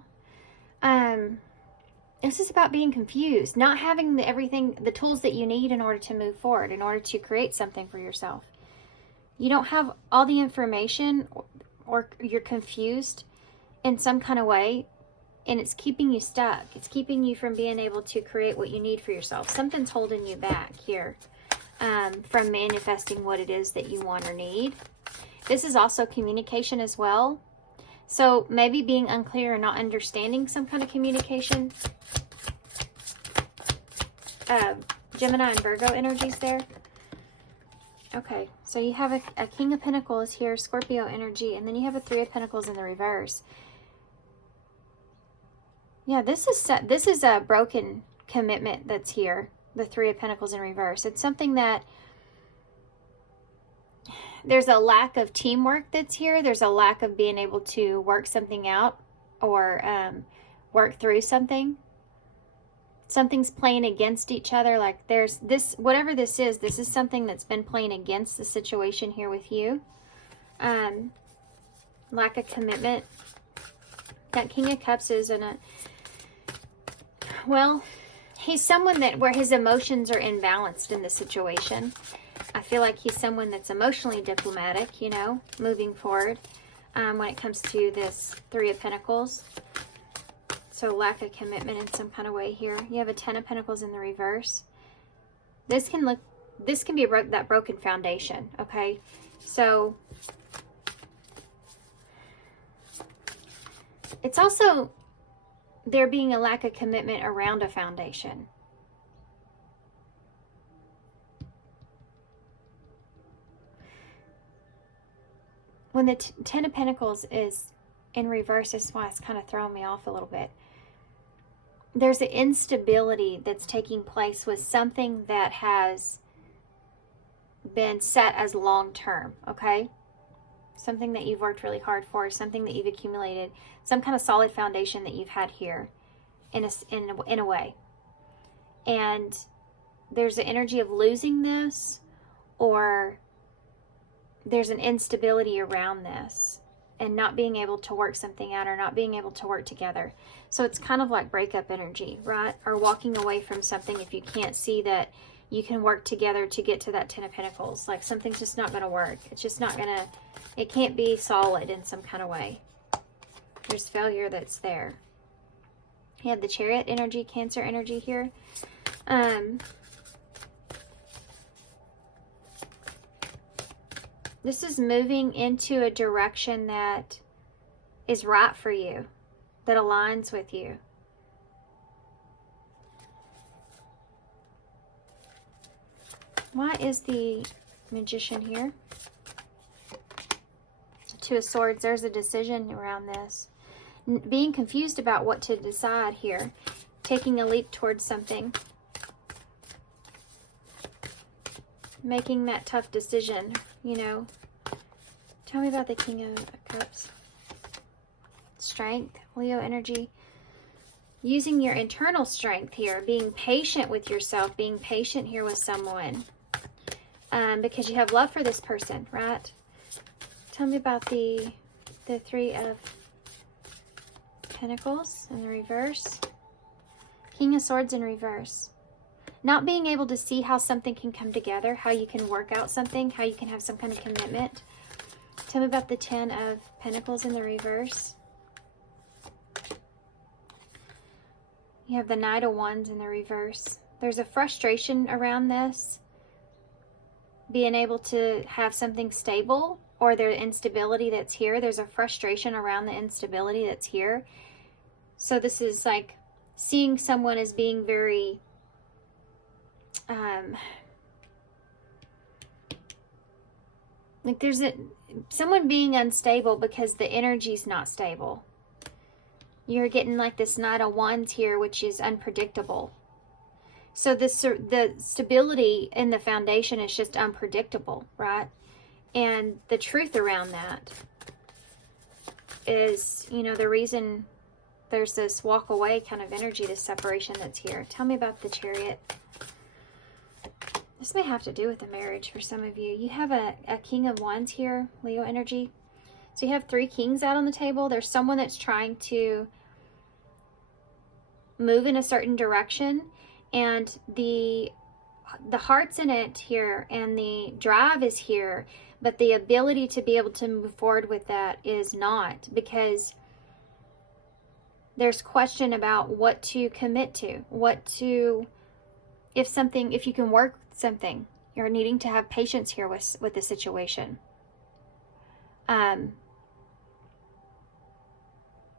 This is about being confused, not having the tools that you need in order to move forward, in order to create something for yourself. You don't have all the information, or you're confused in some kind of way, and it's keeping you stuck. It's keeping you from being able to create what you need for yourself. Something's holding you back here from manifesting what it is that you want or need. This is also communication as well. So maybe being unclear and not understanding some kind of communication. Gemini and Virgo energies there. Okay, so you have a King of Pentacles here, Scorpio energy, and then you have a Three of Pentacles in the reverse. Yeah, this is a broken commitment that's here, the Three of Pentacles in reverse. It's something that there's a lack of teamwork that's here. There's a lack of being able to work something out or work through something. Something's playing against each other. Like there's this, whatever this is something that's been playing against the situation here with you. Lack of commitment. That King of Cups is well, he's someone where his emotions are imbalanced in the situation. I feel like he's someone that's emotionally diplomatic, moving forward when it comes to this Three of Pentacles. So lack of commitment in some kind of way here. You have a Ten of Pentacles in the reverse. This can be that broken foundation, okay? So it's also there being a lack of commitment around a foundation. When the Ten of Pentacles is in reverse, that's why it's kind of throwing me off a little bit. There's an instability that's taking place with something that has been set as long-term, okay? Something that you've worked really hard for, something that you've accumulated, some kind of solid foundation that you've had here in a way. and there's an energy of losing this, or there's an instability around this and not being able to work something out, or not being able to work together. So it's kind of like breakup energy, right? Or walking away from something if you can't see that you can work together to get to that 10 of Pentacles. Like something's just not going to work. It's just not going to, it can't be solid in some kind of way. There's failure that's there. You have the Chariot energy, Cancer energy here. This is moving into a direction that is right for you, that aligns with you. Why is the Magician here? Two of Swords, there's a decision around this. Being confused about what to decide here. Taking a leap towards something. Making that tough decision, you know. Tell me about the King of Cups. Strength, Leo energy. Using your internal strength here. Being patient with yourself. Being patient here with someone. Because you have love for this person, right? Tell me about the Three of Pentacles in the reverse. King of Swords in reverse. Not being able to see how something can come together, how you can work out something, how you can have some kind of commitment. Tell me about the 10 of Pentacles in the reverse. You have the Knight of Wands in the reverse. There's a frustration around this. Being able to have something stable, or the instability that's here. There's a frustration around the instability that's here. So this is like seeing someone as being very like there's someone being unstable because the energy's not stable. You're getting like this Knight of Wands here, which is unpredictable. So the stability in the foundation is just unpredictable, right? And the truth around that is, you know, the reason there's this walk away kind of energy, this separation that's here. Tell me about the Chariot. This may have to do with the marriage for some of you. You have a King of Wands here, Leo energy. So you have 3 kings out on the table. There's someone that's trying to move in a certain direction, and the heart's in it here, and the drive is here, but the ability to be able to move forward with that is not, because there's question about what to commit to, if you can work something. You're needing to have patience here with the situation.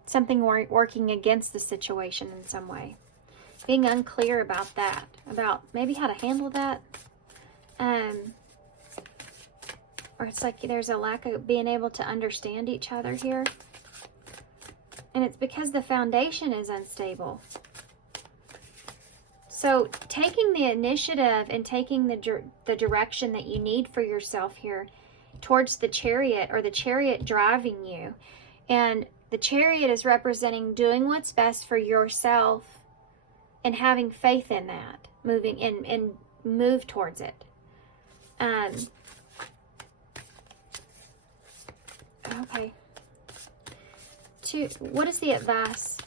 Something working against the situation in some way. Being unclear about that, about maybe how to handle that. Or it's like there's a lack of being able to understand each other here. And it's because the foundation is unstable. So taking the initiative and taking the direction that you need for yourself here towards the Chariot, or the Chariot driving you. And the Chariot is representing doing what's best for yourself and having faith in that, moving and move towards it. Okay. What is the advice?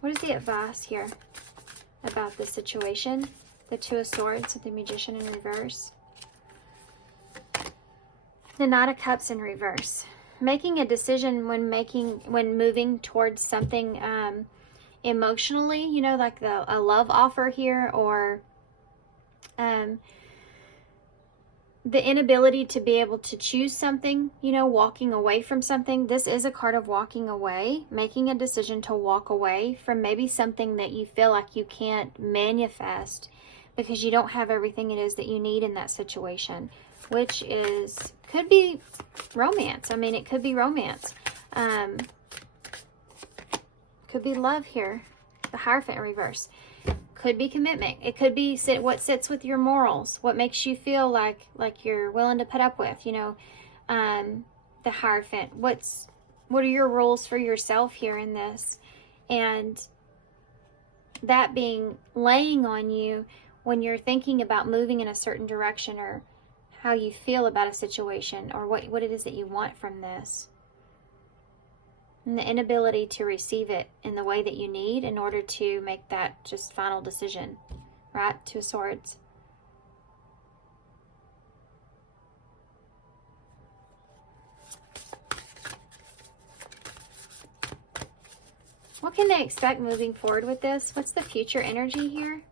What is the advice here about the situation? The Two of Swords with the Magician in reverse. The Knight of Cups in reverse. Making a decision when moving towards something emotionally, you know, like a love offer here, or the inability to be able to choose something, you know, walking away from something. This is a card of walking away, making a decision to walk away from maybe something that you feel like you can't manifest because you don't have everything it is that you need in that situation, which could be romance. I mean, it could be romance. Could be love here. The Hierophant in reverse. Could be commitment. It could be what sits with your morals. What makes you feel like you're willing to put up with, you know. The Hierophant. What are your rules for yourself here in this? And that being laying on you when you're thinking about moving in a certain direction, or how you feel about a situation, or what it is that you want from this. And the inability to receive it in the way that you need in order to make that just final decision, right? Two of Swords. What can they expect moving forward with this? What's the future energy here?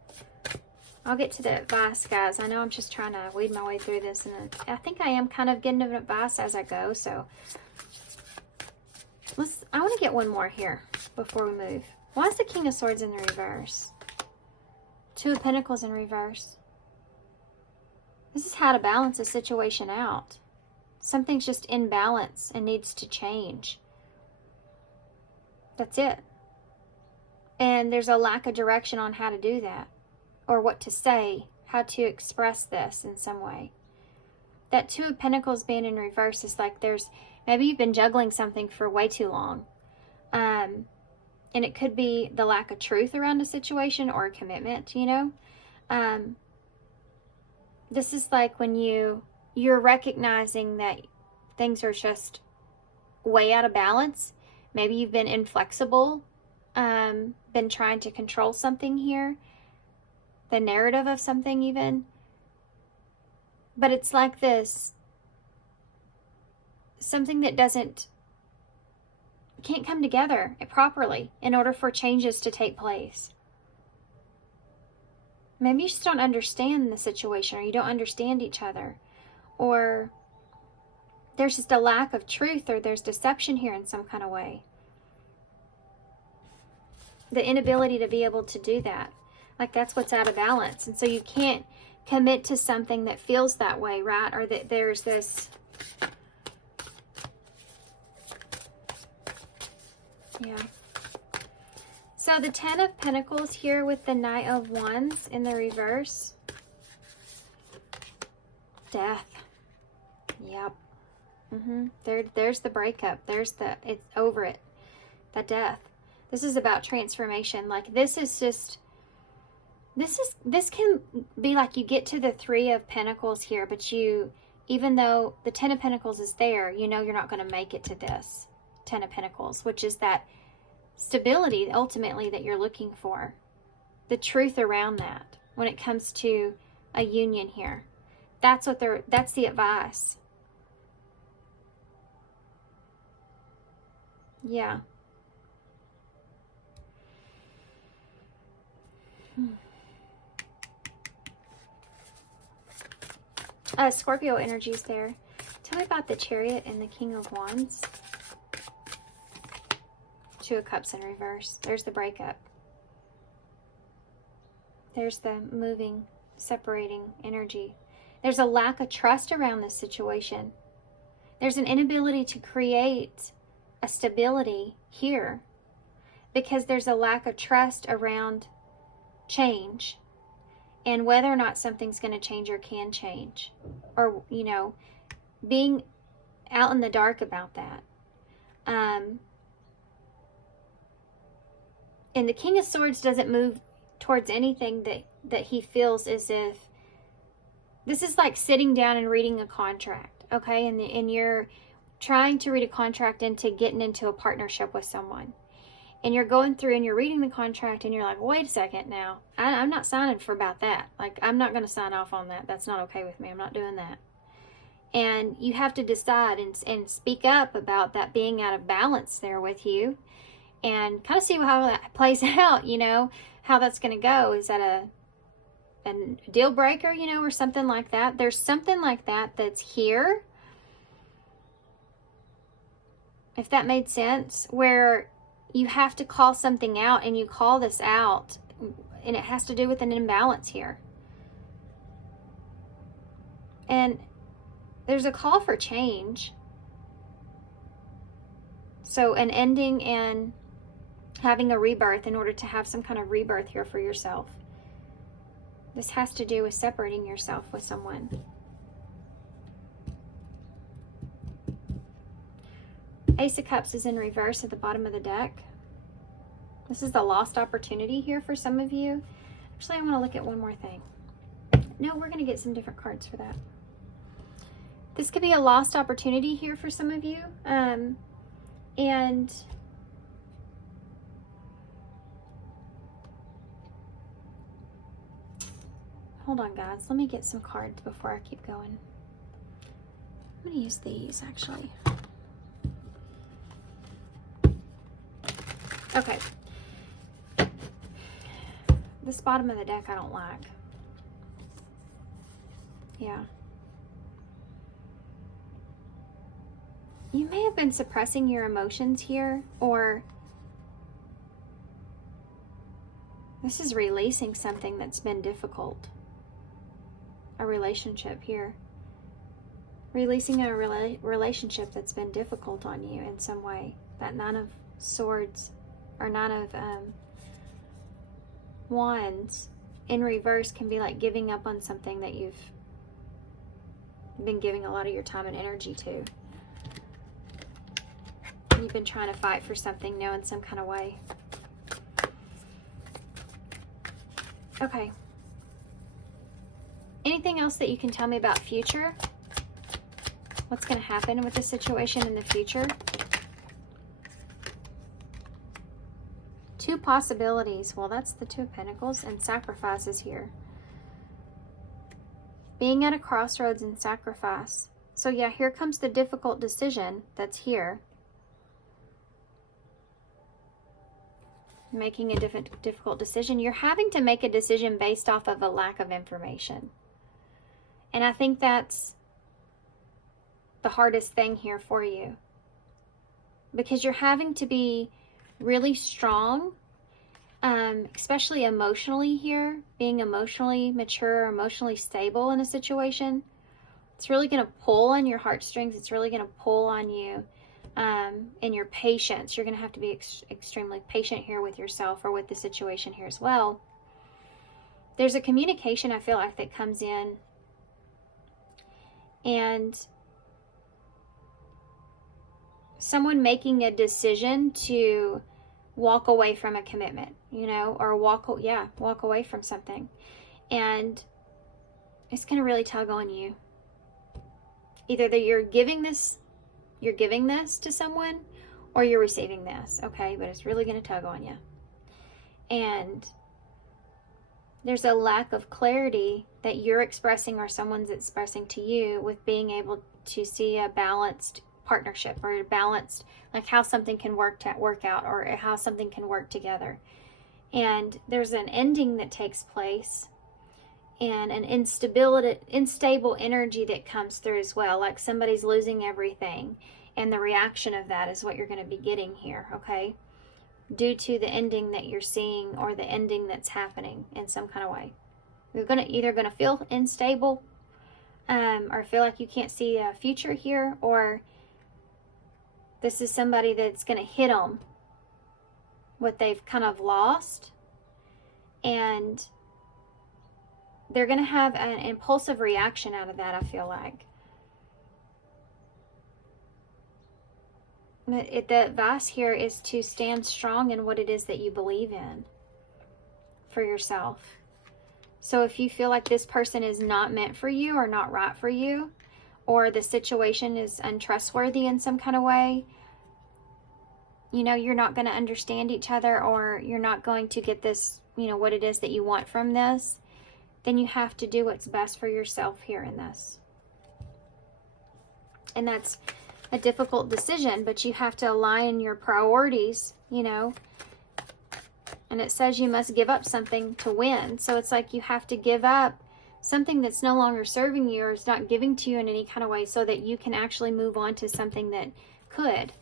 I'll get to the advice, guys. I know I'm just trying to weed my way through this, and I think I am kind of getting advice as I go, so I want to get one more here before we move. Why is the King of Swords in the reverse? Two of Pentacles in reverse. This is how to balance a situation out. Something's just in balance and needs to change. That's it. And there's a lack of direction on how to do that, or what to say, how to express this in some way. That Two of Pentacles being in reverse is like maybe you've been juggling something for way too long. And it could be the lack of truth around a situation or a commitment, you know. This is like when you're recognizing that things are just way out of balance. Maybe you've been inflexible, been trying to control something here, the narrative of something even. But it's like this, something that can't come together properly in order for changes to take place. Maybe you just don't understand the situation, or you don't understand each other, or there's just a lack of truth, or there's deception here in some kind of way. The inability to be able to do that. Like that's what's out of balance. And so you can't commit to something that feels that way, right? Or that there's this... Yeah. So the Ten of Pentacles here with the Knight of Wands in the reverse. Death. Yep. There's the breakup. It's over it. The death. This is about transformation. Like this can be like you get to the Three of Pentacles here, but even though the Ten of Pentacles is there, you know you're not going to make it to this Ten of Pentacles, which is that stability ultimately that you're looking for. The truth around that when it comes to a union here. That's the advice. Yeah. Scorpio energy's there. Tell me about the Chariot and the King of Wands. Two of Cups in reverse. There's the breakup. There's the moving, separating energy. There's a lack of trust around this situation. There's an inability to create a stability here because there's a lack of trust around change and whether or not something's going to change or can change, or being out in the dark about that. And the King of Swords doesn't move towards anything that he feels as if this is like sitting down and reading a contract, okay? And you're trying to read a contract into getting into a partnership with someone. And you're going through and you're reading the contract and you're like, wait a second now. I'm not signing for about that. Like, I'm not going to sign off on that. That's not okay with me. I'm not doing that. And you have to decide and speak up about that being out of balance there with you. And kind of see how that plays out, how that's going to go. Is that a deal breaker, or something like that? There's something like that that's here. If that made sense, where you have to call something out and you call this out, and it has to do with an imbalance here. And there's a call for change. So an ending and having a rebirth in order to have some kind of rebirth here for yourself. This has to do with separating yourself with someone. Ace of Cups is in reverse at the bottom of the deck. This is the lost opportunity here for some of you. Actually, I want to look at one more thing. No, we're going to get some different cards for that. This could be a lost opportunity here for some of you. And hold on, guys. Let me get some cards before I keep going. I'm going to use these, actually. Okay. This bottom of the deck I don't like. Yeah. You may have been suppressing your emotions here, or this is releasing something that's been difficult. A relationship here. Releasing a relationship that's been difficult on you in some way. That Nine of Swords, or Nine of Wands in reverse can be like giving up on something that you've been giving a lot of your time and energy to. You've been trying to fight for something new in some kind of way. Okay. Anything else that you can tell me about future? What's going to happen with the situation in the future? Two possibilities. Well, that's the Two of Pentacles, and sacrifices here. Being at a crossroads and sacrifice. So yeah, here comes the difficult decision that's here. Making a difficult decision. You're having to make a decision based off of a lack of information. And I think that's the hardest thing here for you. Because you're having to be really strong, especially emotionally here, being emotionally mature, emotionally stable in a situation. It's really going to pull on your heartstrings. It's really going to pull on you and your patience. You're going to have to be extremely patient here with yourself or with the situation here as well. There's a communication, I feel like, that comes in, and someone making a decision to walk away from a commitment, you know, or walk away from something. And it's going to really tug on you. Either that you're giving this to someone, or you're receiving this, okay? But it's really going to tug on you. And there's a lack of clarity that you're expressing or someone's expressing to you with being able to see a balanced partnership, or a balanced, like how something can work out, or how something can work together. And there's an ending that takes place, and an unstable energy that comes through as well, like somebody's losing everything, and the reaction of that is what you're going to be getting here, okay? Due to the ending that you're seeing, or the ending that's happening in some kind of way. You're either going to feel unstable, or feel like you can't see a future here, or this is somebody that's going to hit them what they've kind of lost, and they're going to have an impulsive reaction out of that, I feel like. The advice here is to stand strong in what it is that you believe in for yourself. So if you feel like this person is not meant for you, or not right for you, or the situation is untrustworthy in some kind of way, you know, you're not going to understand each other, or you're not going to get this, you know, what it is that you want from this, then you have to do what's best for yourself here in this. And that's a difficult decision, but you have to align your priorities, you know. And it says you must give up something to win. So it's like you have to give up something that's no longer serving you, or is not giving to you in any kind of way, so that you can actually move on to something that could.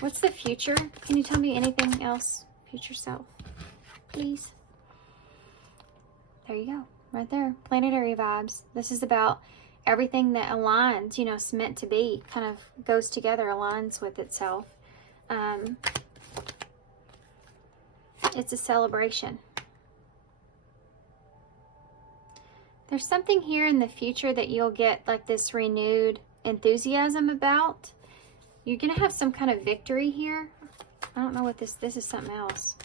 What's the future? Can you tell me anything else? Future self, please. There you go. Right there. Planetary vibes. This is about everything that aligns, you know, it's meant to be, kind of goes together, aligns with itself. It's a celebration. There's something here in the future that you'll get like this renewed enthusiasm about. You're going to have some kind of victory here. I don't know what this is something else.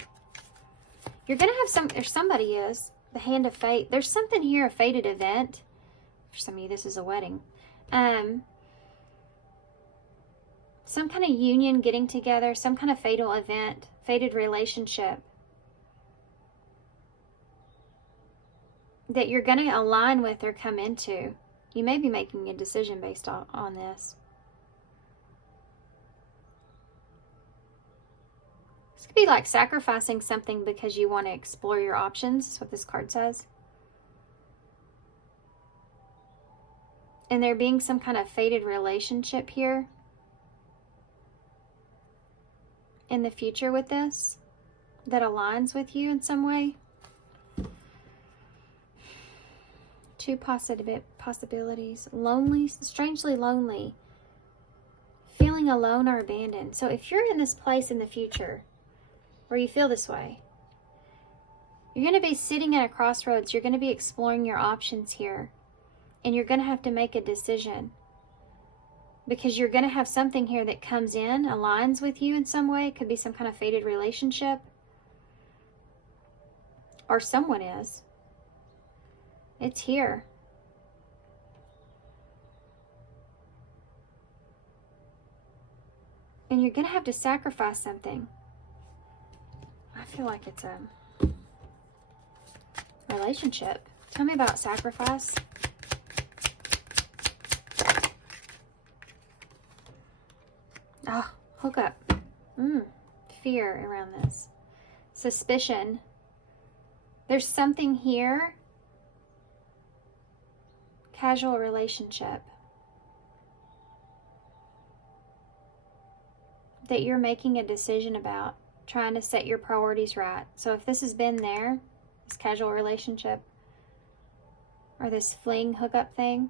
You're going to have or somebody is, the hand of fate. There's something here, a fated event. For some of you, this is a wedding. Some kind of union getting together, some kind of fatal event, fated relationship that you're going to align with or come into. You may be making a decision based on this. This could be like sacrificing something because you want to explore your options. That's what this card says. And there being some kind of fated relationship here in the future with this that aligns with you in some way. Two possibilities. Lonely, strangely lonely. Feeling alone or abandoned. So if you're in this place in the future where you feel this way, you're going to be sitting at a crossroads. You're going to be exploring your options here. And you're going to have to make a decision. Because you're going to have something here that comes in, aligns with you in some way. It could be some kind of fated relationship. Or someone is. It's here. And you're going to have to sacrifice something. I feel like it's a relationship. Tell me about sacrifice. Oh, hook up. Fear around this. Suspicion. There's something here. Casual relationship. That you're making a decision about. Trying to set your priorities right. So if this has been there, this casual relationship, or this fling hookup thing,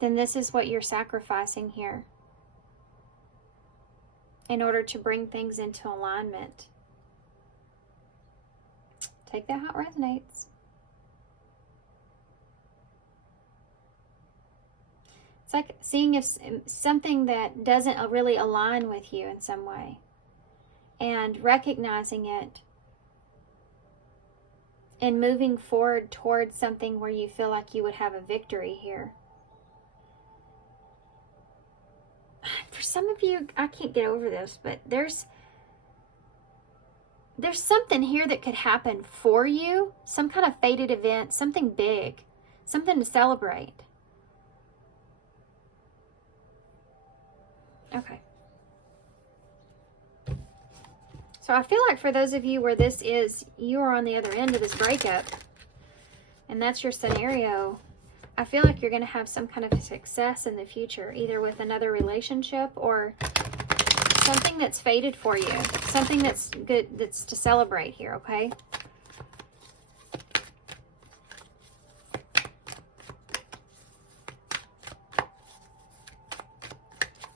then this is what you're sacrificing here in order to bring things into alignment. Take that how it resonates. It's like seeing if something that doesn't really align with you in some way and recognizing it and moving forward towards something where you feel like you would have a victory here. For some of you, I can't get over this, but there's something here that could happen for you, some kind of fated event, something big, something to celebrate. Okay. So I feel like for those of you where this is, you are on the other end of this breakup, and that's your scenario, I feel like you're going to have some kind of success in the future, either with another relationship or something that's fated for you, something that's good, that's to celebrate here, okay?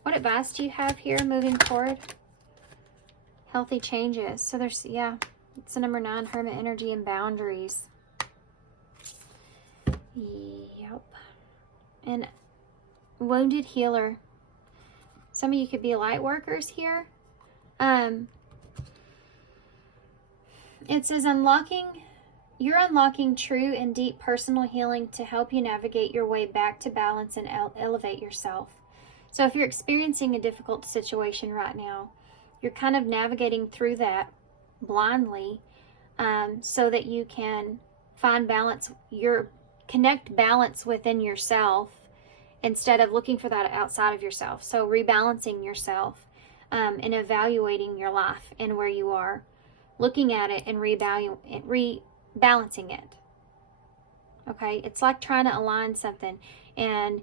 What advice do you have here moving forward? Healthy changes. So there's, yeah, it's the number 9, Hermit energy and boundaries. Yep. And wounded healer. Some of you could be light workers here. It says you're unlocking true and deep personal healing to help you navigate your way back to balance and elevate yourself. So if you're experiencing a difficult situation right now, you're kind of navigating through that blindly, so that you can find balance, connect balance within yourself instead of looking for that outside of yourself. So rebalancing yourself, and evaluating your life and where you are, looking at it and rebalancing it. Okay, it's like trying to align something, and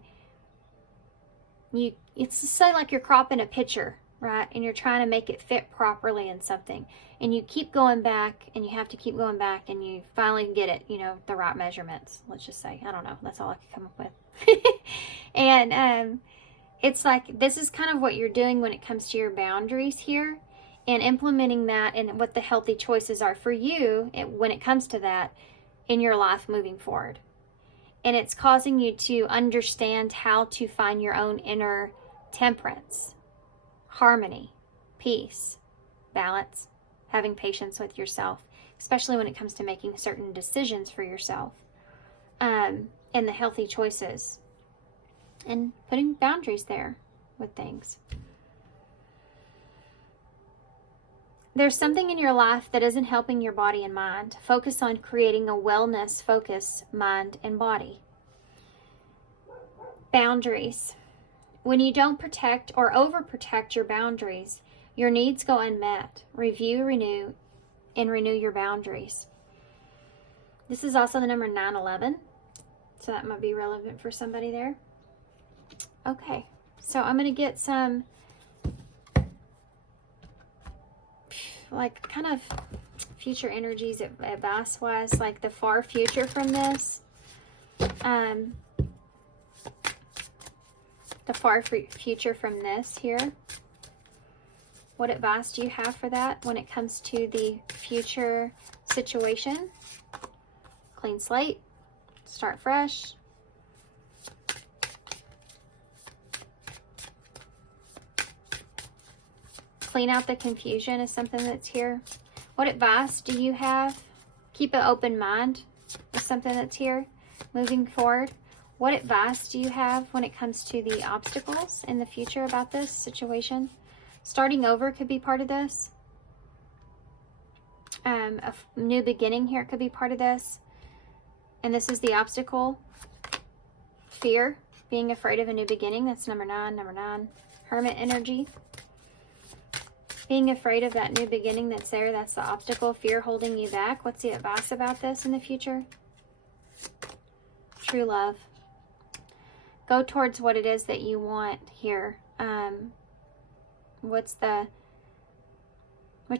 it's say like you're cropping a picture, right? And you're trying to make it fit properly in something, and you keep going back, and you have to keep going back, and you finally get it, the right measurements. Let's just say, I don't know, that's all I could come up with. And it's like this is kind of what you're doing when it comes to your boundaries here, and implementing that, and what the healthy choices are for you when it comes to that in your life moving forward. And it's causing you to understand how to find your own inner temperance, harmony, peace, balance, having patience with yourself, especially when it comes to making certain decisions for yourself, and the healthy choices, and putting boundaries there with things. There's something in your life that isn't helping your body and mind. Focus on creating a wellness focus, mind and body. Boundaries. When you don't protect or overprotect your boundaries, your needs go unmet. Review, renew, and renew your boundaries. This is also the number 911, so that might be relevant for somebody there. Okay, so I'm going to get some like kind of future energies advice wise, like the far future from this. The far future from this here. What advice do you have for that when it comes to the future situation? Clean slate, start fresh. Clean out the confusion is something that's here. What advice do you have? Keep an open mind is something that's here. Moving forward, what advice do you have when it comes to the obstacles in the future about this situation? Starting over could be part of this. A new beginning here could be part of this. And this is the obstacle. Fear, being afraid of a new beginning. That's number 9, number 9. Hermit energy. Being afraid of that new beginning that's there, that's the obstacle. Fear holding you back. What's the advice about this in the future? True love. Go towards what it is that you want here. What's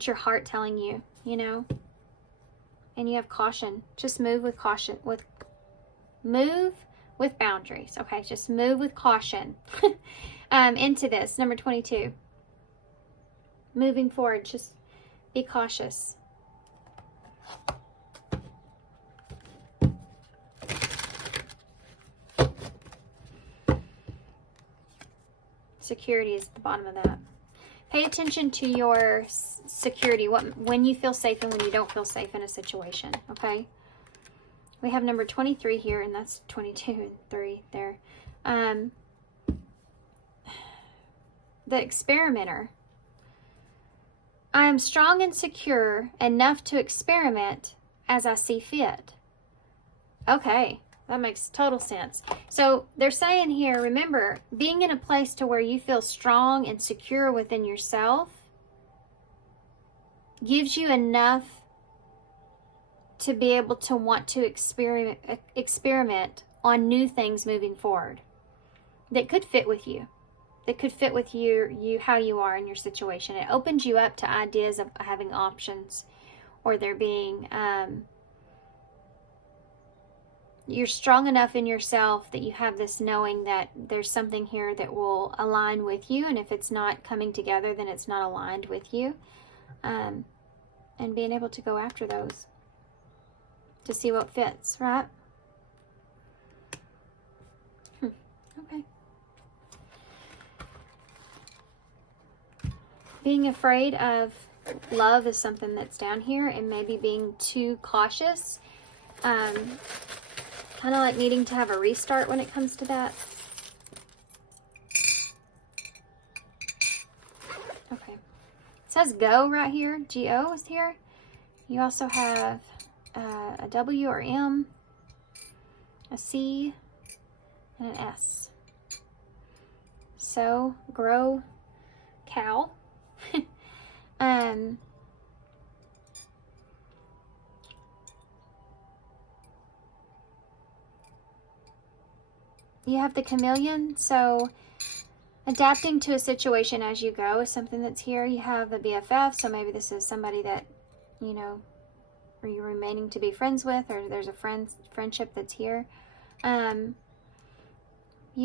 your heart telling you, you know? And you have caution. Just move with caution. Move with boundaries. Okay, just move with caution into this. Number 22. Moving forward, just be cautious. Security is at the bottom of that. Pay attention to your security, when you feel safe and when you don't feel safe in a situation, okay? We have number 23 here, and that's 22 and 3 there. The experimenter. I am strong and secure enough to experiment as I see fit. Okay, that makes total sense. So they're saying here, remember, being in a place to where you feel strong and secure within yourself gives you enough to be able to want to experiment on new things moving forward that could fit with you. That could fit with you how you are in your situation. It opens you up to ideas of having options, or there being you're strong enough in yourself that you have this knowing that there's something here that will align with you, and if it's not coming together, then it's not aligned with you, and being able to go after those to see what fits, right? Okay. Being afraid of love is something that's down here, and maybe being too cautious. Kind of like needing to have a restart when it comes to that. Okay. It says go right here. G-O is here. You also have a W or M, a C, and an S. So, grow, cow. You have the chameleon, so adapting to a situation as you go is something that's here. You have a BFF, so maybe this is somebody that, you know, are you remaining to be friends with, or there's a friendship that's here. You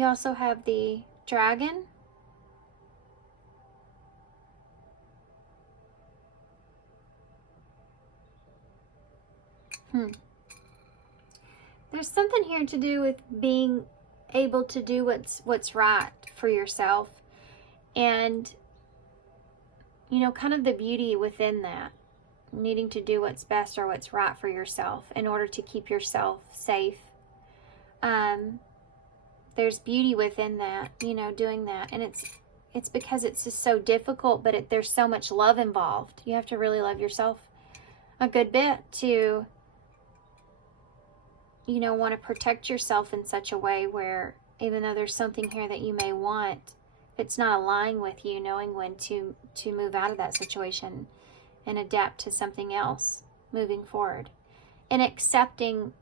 also have the dragon. There's something here to do with being able to do what's right for yourself, and you know, kind of the beauty within that. Needing to do what's best or what's right for yourself in order to keep yourself safe. There's beauty within that, you know, doing that. And it's because it's just so difficult, but there's so much love involved. You have to really love yourself a good bit to, you know, want to protect yourself in such a way where even though there's something here that you may want, if it's not aligning with you, knowing when to move out of that situation and adapt to something else moving forward. And accepting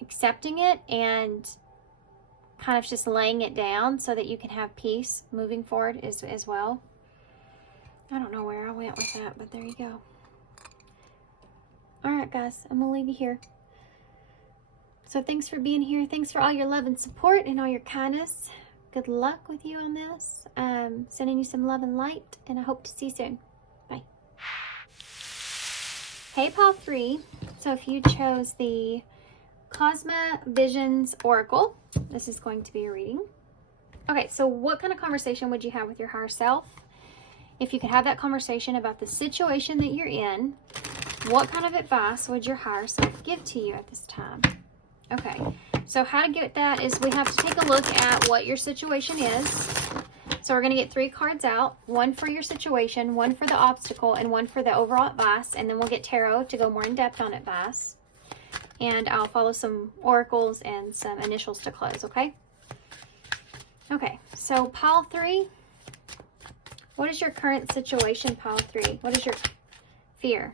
it and kind of just laying it down so that you can have peace moving forward as well. I don't know where I went with that, but there you go. All right, guys, I'm going to leave you here. So thanks for being here. Thanks for all your love and support and all your kindness. Good luck with you on this. Sending you some love and light, and I hope to see you soon. Bye. Hey, Pile 3. So if you chose the Cosma Visions Oracle, this is going to be a reading. Okay, so what kind of conversation would you have with your higher self? If you could have that conversation about the situation that you're in, what kind of advice would your higher self give to you at this time? Okay, so how to get that is we have to take a look at what your situation is. So we're going to get 3 cards out, one for your situation, one for the obstacle, and one for the overall advice, and then we'll get tarot to go more in depth on advice. And I'll follow some oracles and some initials to close, okay? Okay, so Pile 3, what is your current situation, Pile 3? What is your fear?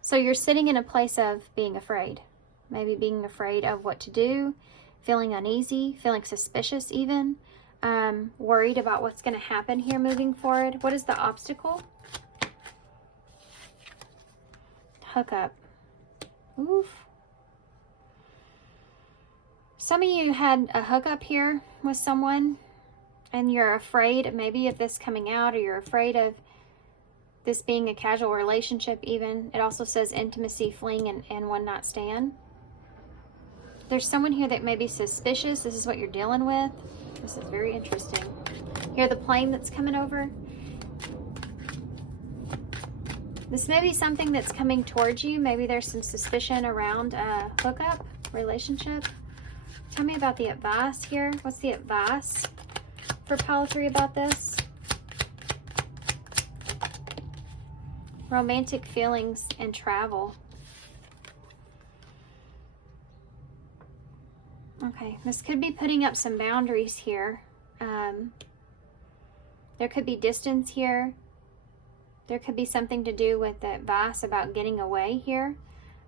So you're sitting in a place of being afraid. Maybe being afraid of what to do, feeling uneasy, feeling suspicious even, worried about what's going to happen here moving forward. What is the obstacle? Hookup. Oof. Some of you had a hookup here with someone and you're afraid maybe of this coming out, or you're afraid of this being a casual relationship even. It also says intimacy, fling, and one night stand. There's someone here that may be suspicious. This is what you're dealing with. This is very interesting. Hear the plane that's coming over. This may be something that's coming towards you. Maybe there's some suspicion around a hookup relationship. Tell me about the advice here. What's the advice for Pile 3 about this? Romantic feelings and travel. Okay, this could be putting up some boundaries here. There could be distance here. There could be something to do with the advice about getting away here.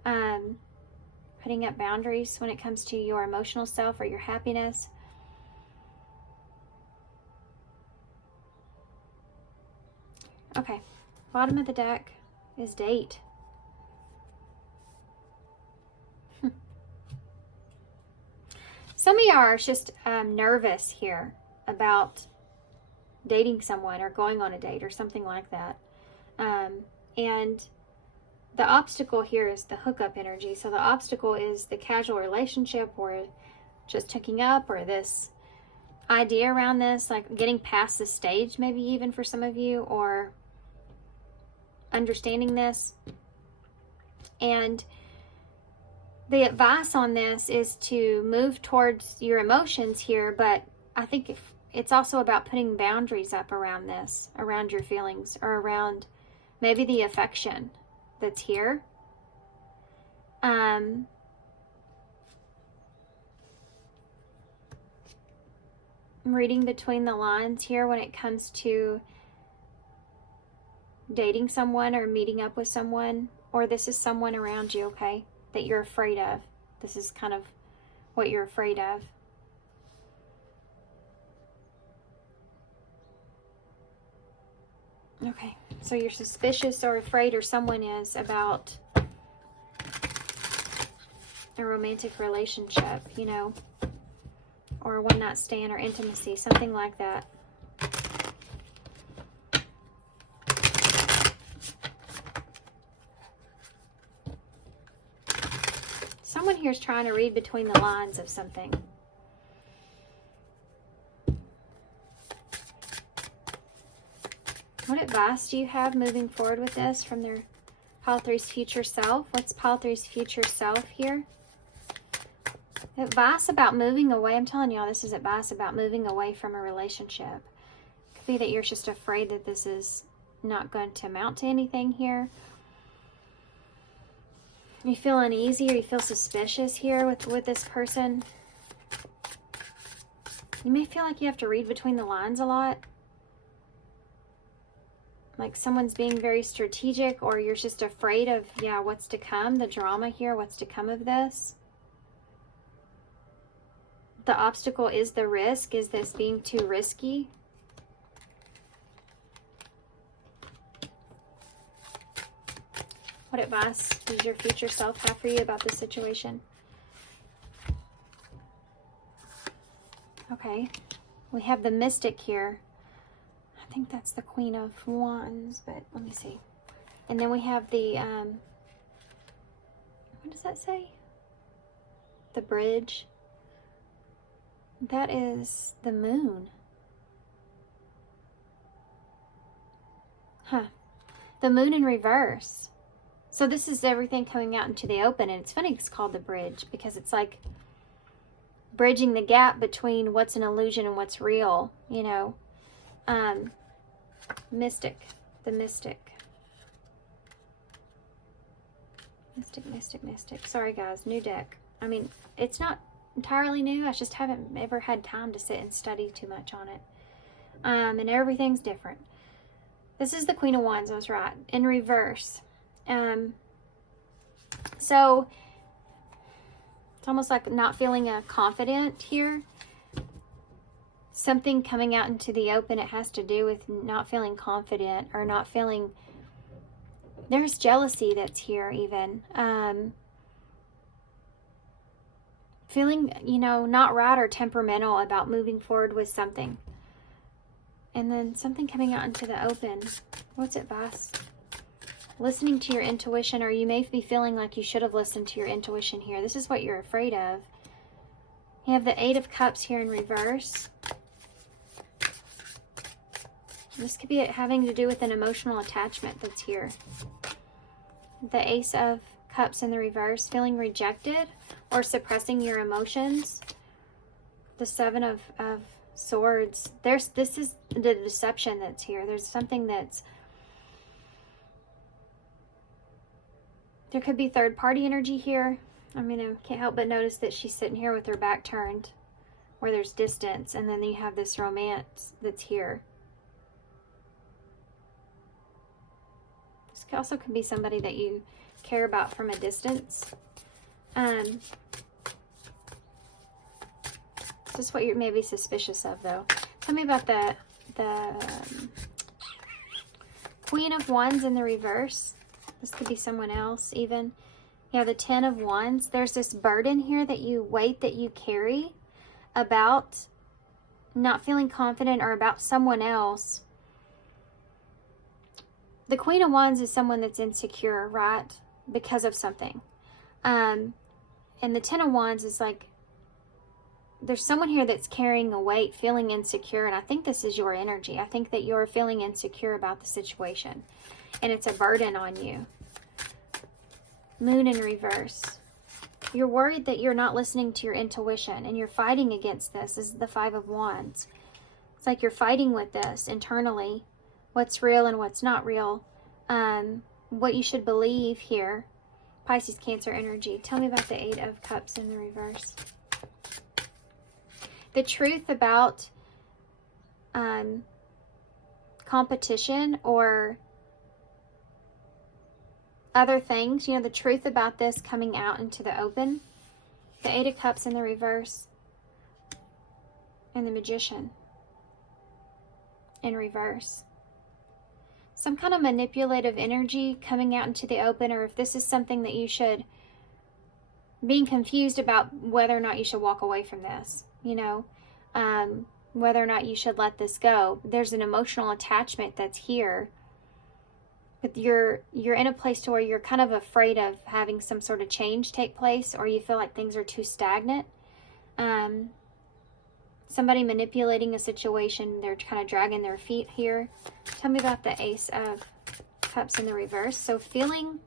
Putting up boundaries when it comes to your emotional self or your happiness. Okay, bottom of the deck is date. Some of you are just nervous here about dating someone or going on a date or something like that. And the obstacle here is the hookup energy. So the obstacle is the casual relationship or just hooking up, or this idea around this, like getting past this stage maybe even for some of you, or understanding this. And the advice on this is to move towards your emotions here, but I think it's also about putting boundaries up around this, around your feelings, or around maybe the affection that's here. I'm reading between the lines here when it comes to dating someone or meeting up with someone, or this is someone around you, okay, that you're afraid of. This is kind of what you're afraid of. Okay, so you're suspicious or afraid, or someone is, about a romantic relationship, you know, or a one-night stand or intimacy, something like that. Someone here is trying to read between the lines of something. What advice do you have moving forward with this from their pile 3's future self? What's pile 3's future self here? Advice about moving away. I'm telling y'all, this is advice about moving away from a relationship. Could be that you're just afraid that this is not going to amount to anything here. You feel uneasy or you feel suspicious here with this person. You may feel like you have to read between the lines a lot. Like someone's being very strategic, or you're just afraid of, yeah, what's to come, the drama here, what's to come of this. The obstacle is the risk. Is this being too risky? What advice does your future self have for you about this situation? Okay, we have the Mystic here. I think that's the Queen of Wands, but let me see. And then we have the, what does that say? The Bridge. That is the Moon. Huh. The Moon in reverse. So this is everything coming out into the open, and it's funny it's called the Bridge because it's like bridging the gap between what's an illusion and what's real, you know. Mystic. The Mystic. Mystic. Sorry guys, new deck. I mean, it's not entirely new. I just haven't ever had time to sit and study too much on it. And everything's different. This is the Queen of Wands, I was right. In reverse. So it's almost like not feeling confident here. Something coming out into the open, it has to do with not feeling confident or not feeling, there's jealousy that's here even. Feeling, you know, not right or temperamental about moving forward with something. And then something coming out into the open. What's advice? Listening to your intuition, or you may be feeling like you should have listened to your intuition here. This is what you're afraid of. You have the 8 of Cups here in reverse. This could be having to do with an emotional attachment that's here. The Ace of Cups in the reverse, feeling rejected or suppressing your emotions. The 7 of Swords. This is the deception that's here. There's something that's, there could be third party energy here. I mean, I can't help but notice that she's sitting here with her back turned where there's distance, and then you have this romance that's here. This also could be somebody that you care about from a distance. This is what you're maybe suspicious of, though. Tell me about the Queen of Wands in the reverse. This could be someone else, even. You have the 10 of Wands. There's this burden here that you weight that you carry about not feeling confident or about someone else. The Queen of Wands is someone that's insecure, right? Because of something. And the 10 of Wands is like, there's someone here that's carrying a weight, feeling insecure, and I think this is your energy. I think that you're feeling insecure about the situation, and it's a burden on you. Moon in reverse. You're worried that you're not listening to your intuition, and you're fighting against this. This is the 5 of Wands. It's like you're fighting with this internally. What's real and what's not real. What you should believe here. Pisces, Cancer energy. Tell me about the 8 of Cups in the reverse. The truth about competition or other things, you know, the truth about this coming out into the open. The 8 of Cups in the reverse. And the Magician in reverse. Some kind of manipulative energy coming out into the open, or if this is something that you should, being confused about whether or not you should walk away from this, you know, whether or not you should let this go. There's an emotional attachment that's here, but you're in a place to where you're kind of afraid of having some sort of change take place, or you feel like things are too stagnant. Somebody manipulating a situation. They're kind of dragging their feet here. Tell me about the Ace of Cups in the reverse. So feeling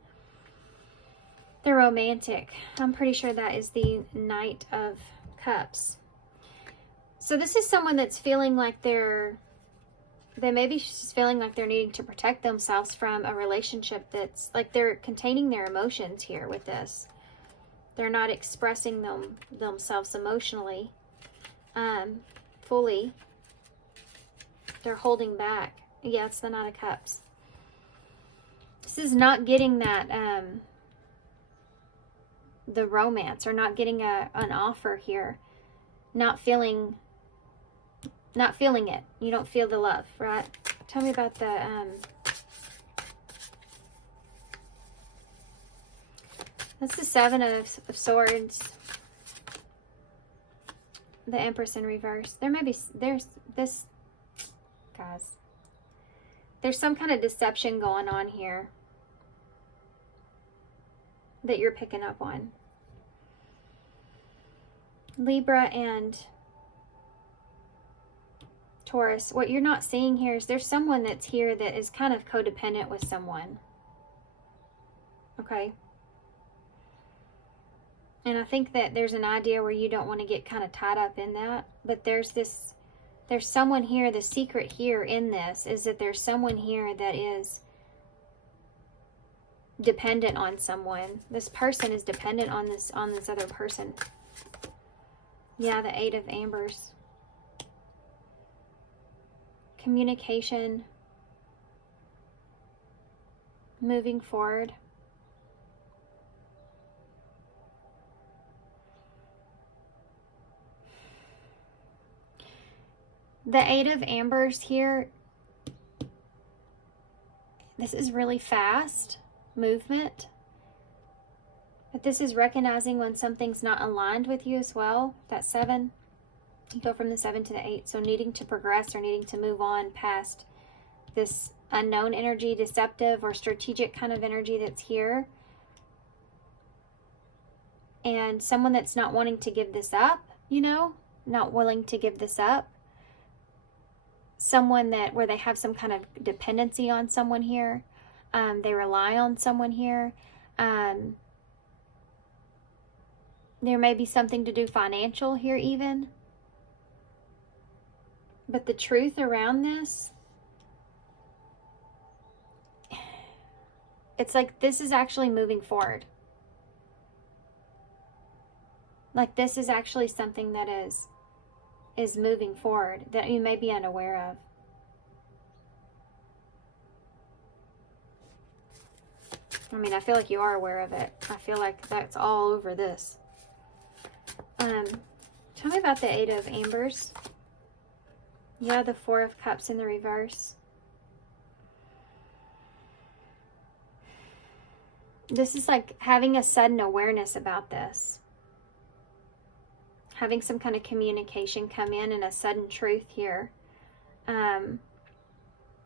the romantic. I'm pretty sure that is the Knight of Cups. So this is someone that's feeling like they may be just feeling like they're needing to protect themselves from a relationship that's like they're containing their emotions here with this. They're not expressing themselves emotionally fully. They're holding back. Yeah, it's the Knight of Cups. This is not getting that the romance, or not getting an offer here. Not feeling it. You don't feel the love, right? Tell me about the that's the Seven of Swords. The Empress in reverse. There's this, guys. There's some kind of deception going on here that you're picking up on. Libra and Taurus. What you're not seeing here is there's someone that's here that is kind of codependent with someone. Okay? And I think that there's an idea where you don't want to get kind of tied up in that. But there's someone here, the secret here in this is that there's someone here that is dependent on someone. This person is dependent on this other person. Yeah, the Eight of Ambers. Communication. Moving forward. The Eight of Ambers here, this is really fast movement. But this is recognizing when something's not aligned with you as well. That 7, you go from the 7 to the 8. So needing to progress or needing to move on past this unknown energy, deceptive or strategic kind of energy that's here. And someone that's not wanting to give this up, you know, not willing to give this up. Someone where they have some kind of dependency on someone here. They rely on someone here. There may be something to do financial here even. But the truth around this, it's like this is actually moving forward. Like this is actually something that is moving forward that you may be unaware of. I mean, I feel like you are aware of it. I feel like that's all over this. Tell me about the Eight of Ambers. Yeah, the Four of Cups in the reverse. This is like having a sudden awareness about this. Having some kind of communication come in and a sudden truth here.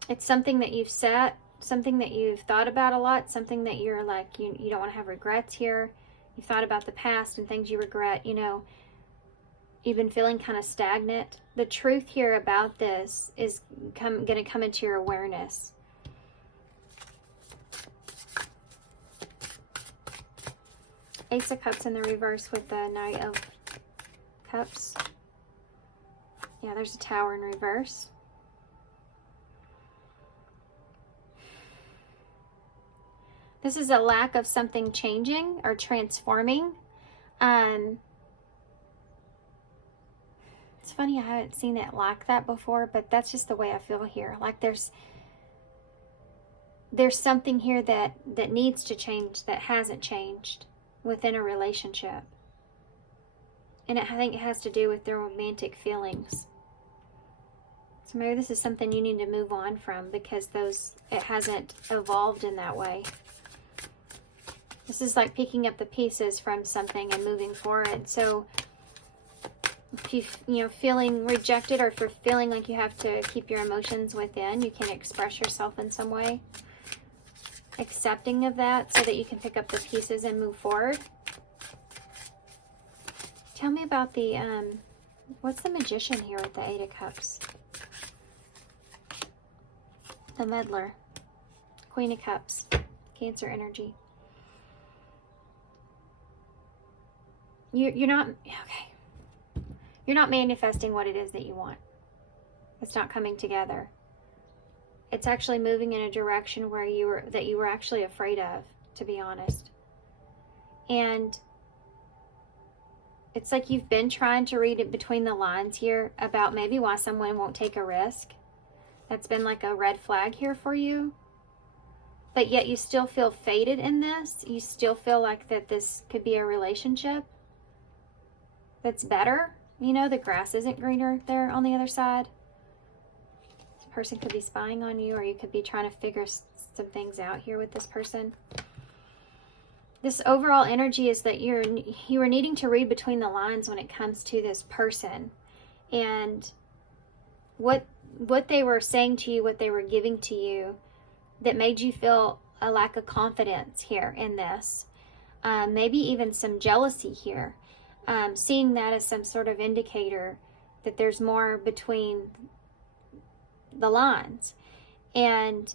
It's something that you've set, something that you've thought about a lot, something that you're like, you don't want to have regrets here. You've thought about the past and things you regret, you know. You've been feeling kind of stagnant. The truth here about this is going to come into your awareness. Ace of Cups in the reverse with the Knight of Cups. Yeah, there's a Tower in reverse. This is a lack of something changing or transforming. It's funny, I haven't seen it like that before, but that's just the way I feel here. Like there's something here that needs to change that hasn't changed within a relationship. And I think it has to do with their romantic feelings. So maybe this is something you need to move on from because it hasn't evolved in that way. This is like picking up the pieces from something and moving forward. So if you're feeling rejected, or if you're feeling like you have to keep your emotions within, you can express yourself in some way. Accepting of that so that you can pick up the pieces and move forward. Tell me about the What's the Magician here with the Eight of Cups? The Meddler. Queen of Cups. Cancer energy. You're not, okay. You're not manifesting what it is that you want. It's not coming together. It's actually moving in a direction where you were actually afraid of, to be honest. And it's like you've been trying to read it between the lines here about maybe why someone won't take a risk. That's been like a red flag here for you. But yet you still feel fated in this. You still feel like that this could be a relationship that's better. You know, the grass isn't greener there on the other side. This person could be spying on you, or you could be trying to figure some things out here with this person. This overall energy is that you are needing to read between the lines when it comes to this person, and what they were saying to you, what they were giving to you, that made you feel a lack of confidence here in this. Maybe even some jealousy here. Seeing that as some sort of indicator that there's more between the lines. And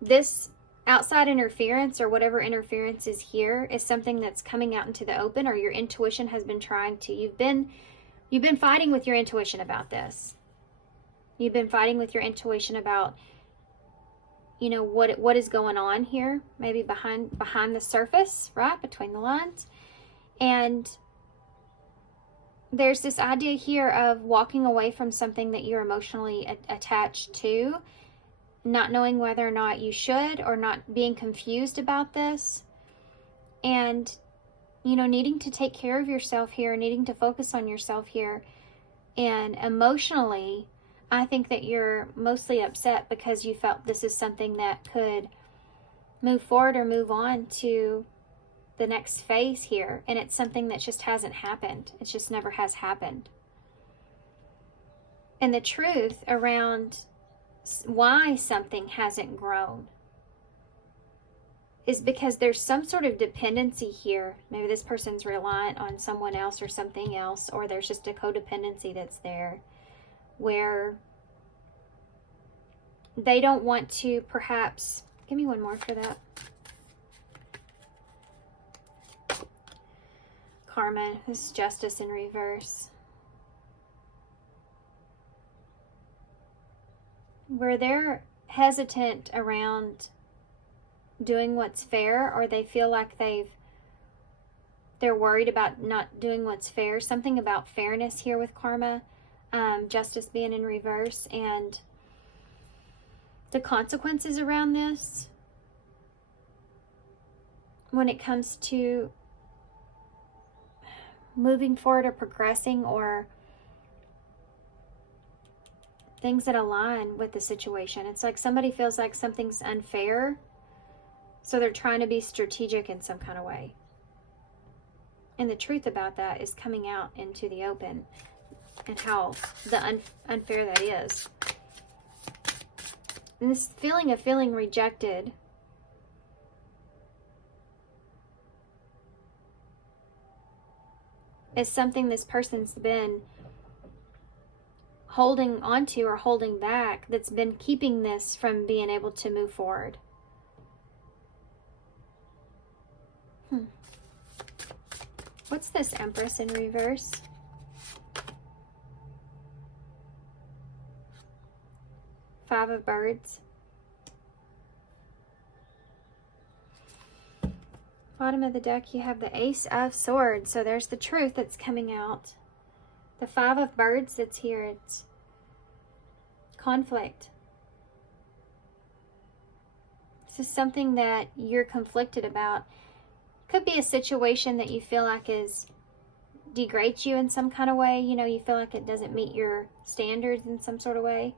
this outside interference, or whatever interference is here, is something that's coming out into the open, or your intuition has been trying to, you've been fighting with your intuition about this. You've been fighting with your intuition about, you know, what is going on here, maybe behind the surface, right, between the lines. And there's this idea here of walking away from something that you're emotionally attached to, not knowing whether or not you should, or not being confused about this, and, you know, needing to take care of yourself here, needing to focus on yourself here. And emotionally, I think that you're mostly upset because you felt this is something that could move forward or move on to the next phase here, and it's something that just hasn't happened. It just never has happened. And the truth around why something hasn't grown is because there's some sort of dependency here. Maybe this person's reliant on someone else or something else, or there's just a codependency that's there where they don't want to, perhaps, give me one more for that. Karma, this is justice in reverse. Where they're hesitant around doing what's fair, or they feel like they're worried about not doing what's fair. Something about fairness here with karma, justice being in reverse, and the consequences around this when it comes to moving forward or progressing, or things that align with the situation. It's like somebody feels like something's unfair, so they're trying to be strategic in some kind of way. And the truth about that is coming out into the open, and how unfair that is. And this feeling of feeling rejected is something this person's been holding onto or holding back, that's been keeping this from being able to move forward. What's this Empress in reverse? Five of Birds. Bottom of the deck, you have the Ace of Swords. So there's the truth that's coming out. The Five of Birds that's here, it's conflict. This is something that you're conflicted about. Could be a situation that you feel like degrades you in some kind of way. You know, you feel like it doesn't meet your standards in some sort of way.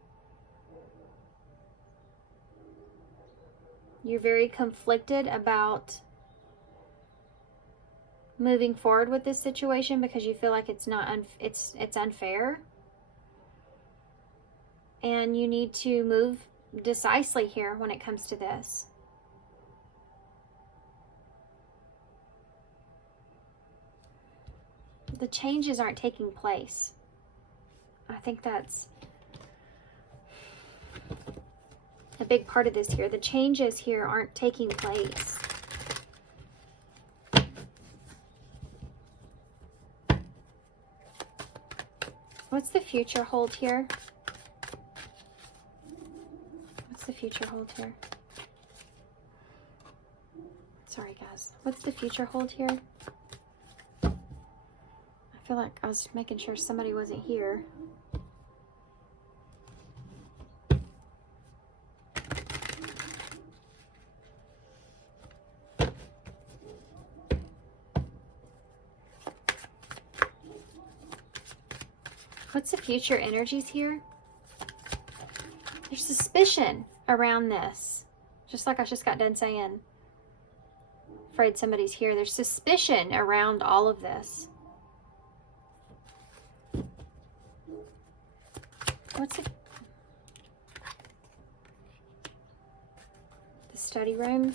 You're very conflicted about moving forward with this situation because you feel like it's unfair, and you need to move decisively here when it comes to this. the changes aren't taking place. I think that's a big part of this here. The changes here aren't taking place. What's the future hold here? What's the future hold here? Sorry, guys. What's the future hold here? I feel like I was making sure somebody wasn't here. What's the future energies here? There's suspicion around this. Just like I just got done saying. Afraid somebody's here. There's suspicion around all of this. What's the study room?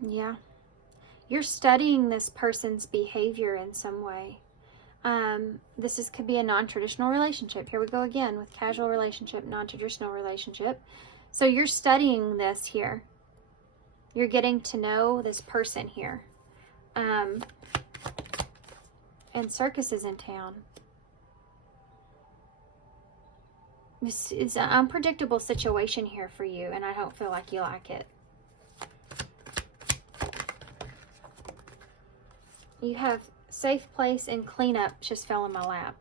Yeah. You're studying this person's behavior in some way. This could be a non-traditional relationship. Here we go again with casual relationship, non-traditional relationship. So you're studying this here. You're getting to know this person here. And Circus is in town. This is an unpredictable situation here for you, and I don't feel like you like it. You have safe place and cleanup just fell in my lap.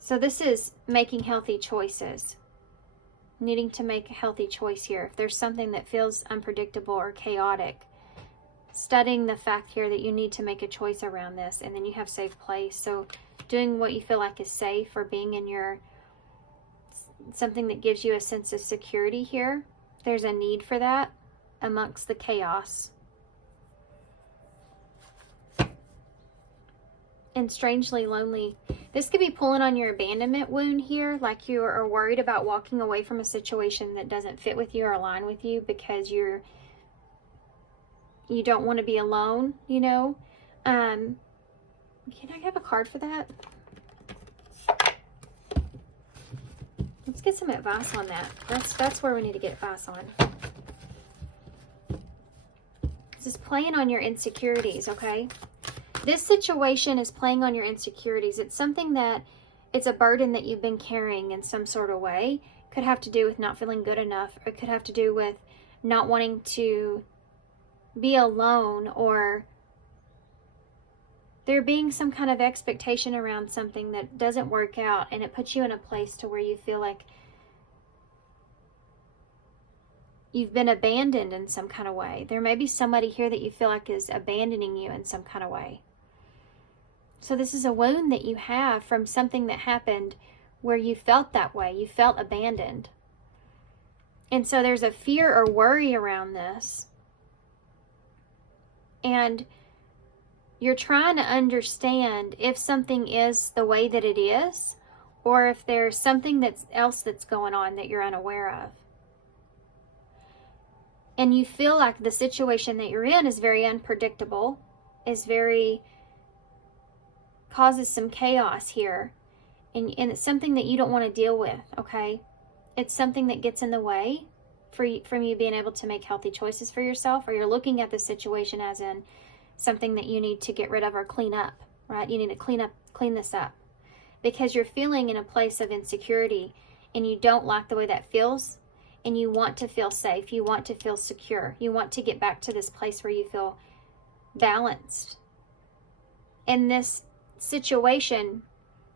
So this is making healthy choices. Needing to make a healthy choice here. If there's something that feels unpredictable or chaotic, studying the fact here that you need to make a choice around this, and then you have safe place. So doing what you feel like is safe, or being in your something that gives you a sense of security here. There's a need for that amongst the chaos. And strangely lonely. This could be pulling on your abandonment wound here, like you are worried about walking away from a situation that doesn't fit with you or align with you because you don't want to be alone, you know. Can I have a card for that? Let's get some advice on that. That's where we need to get advice on. This is playing on your insecurities, okay? This situation is playing on your insecurities. It's something that, it's a burden that you've been carrying in some sort of way. Could have to do with not feeling good enough, or it could have to do with not wanting to be alone, or there being some kind of expectation around something that doesn't work out, and it puts you in a place to where you feel like you've been abandoned in some kind of way. There may be somebody here that you feel like is abandoning you in some kind of way. So this is a wound that you have from something that happened where you felt that way. You felt abandoned. And so there's a fear or worry around this. And you're trying to understand if something is the way that it is, or if there's something else that's going on that you're unaware of. And you feel like the situation that you're in is very unpredictable, causes some chaos here. And it's something that you don't want to deal with, okay? It's something that gets in the way from you being able to make healthy choices for yourself, or you're looking at the situation as in something that you need to get rid of or clean up, right? You need to clean this up because you're feeling in a place of insecurity and you don't like the way that feels, and you want to feel safe. You want to feel secure. You want to get back to this place where you feel balanced. And this situation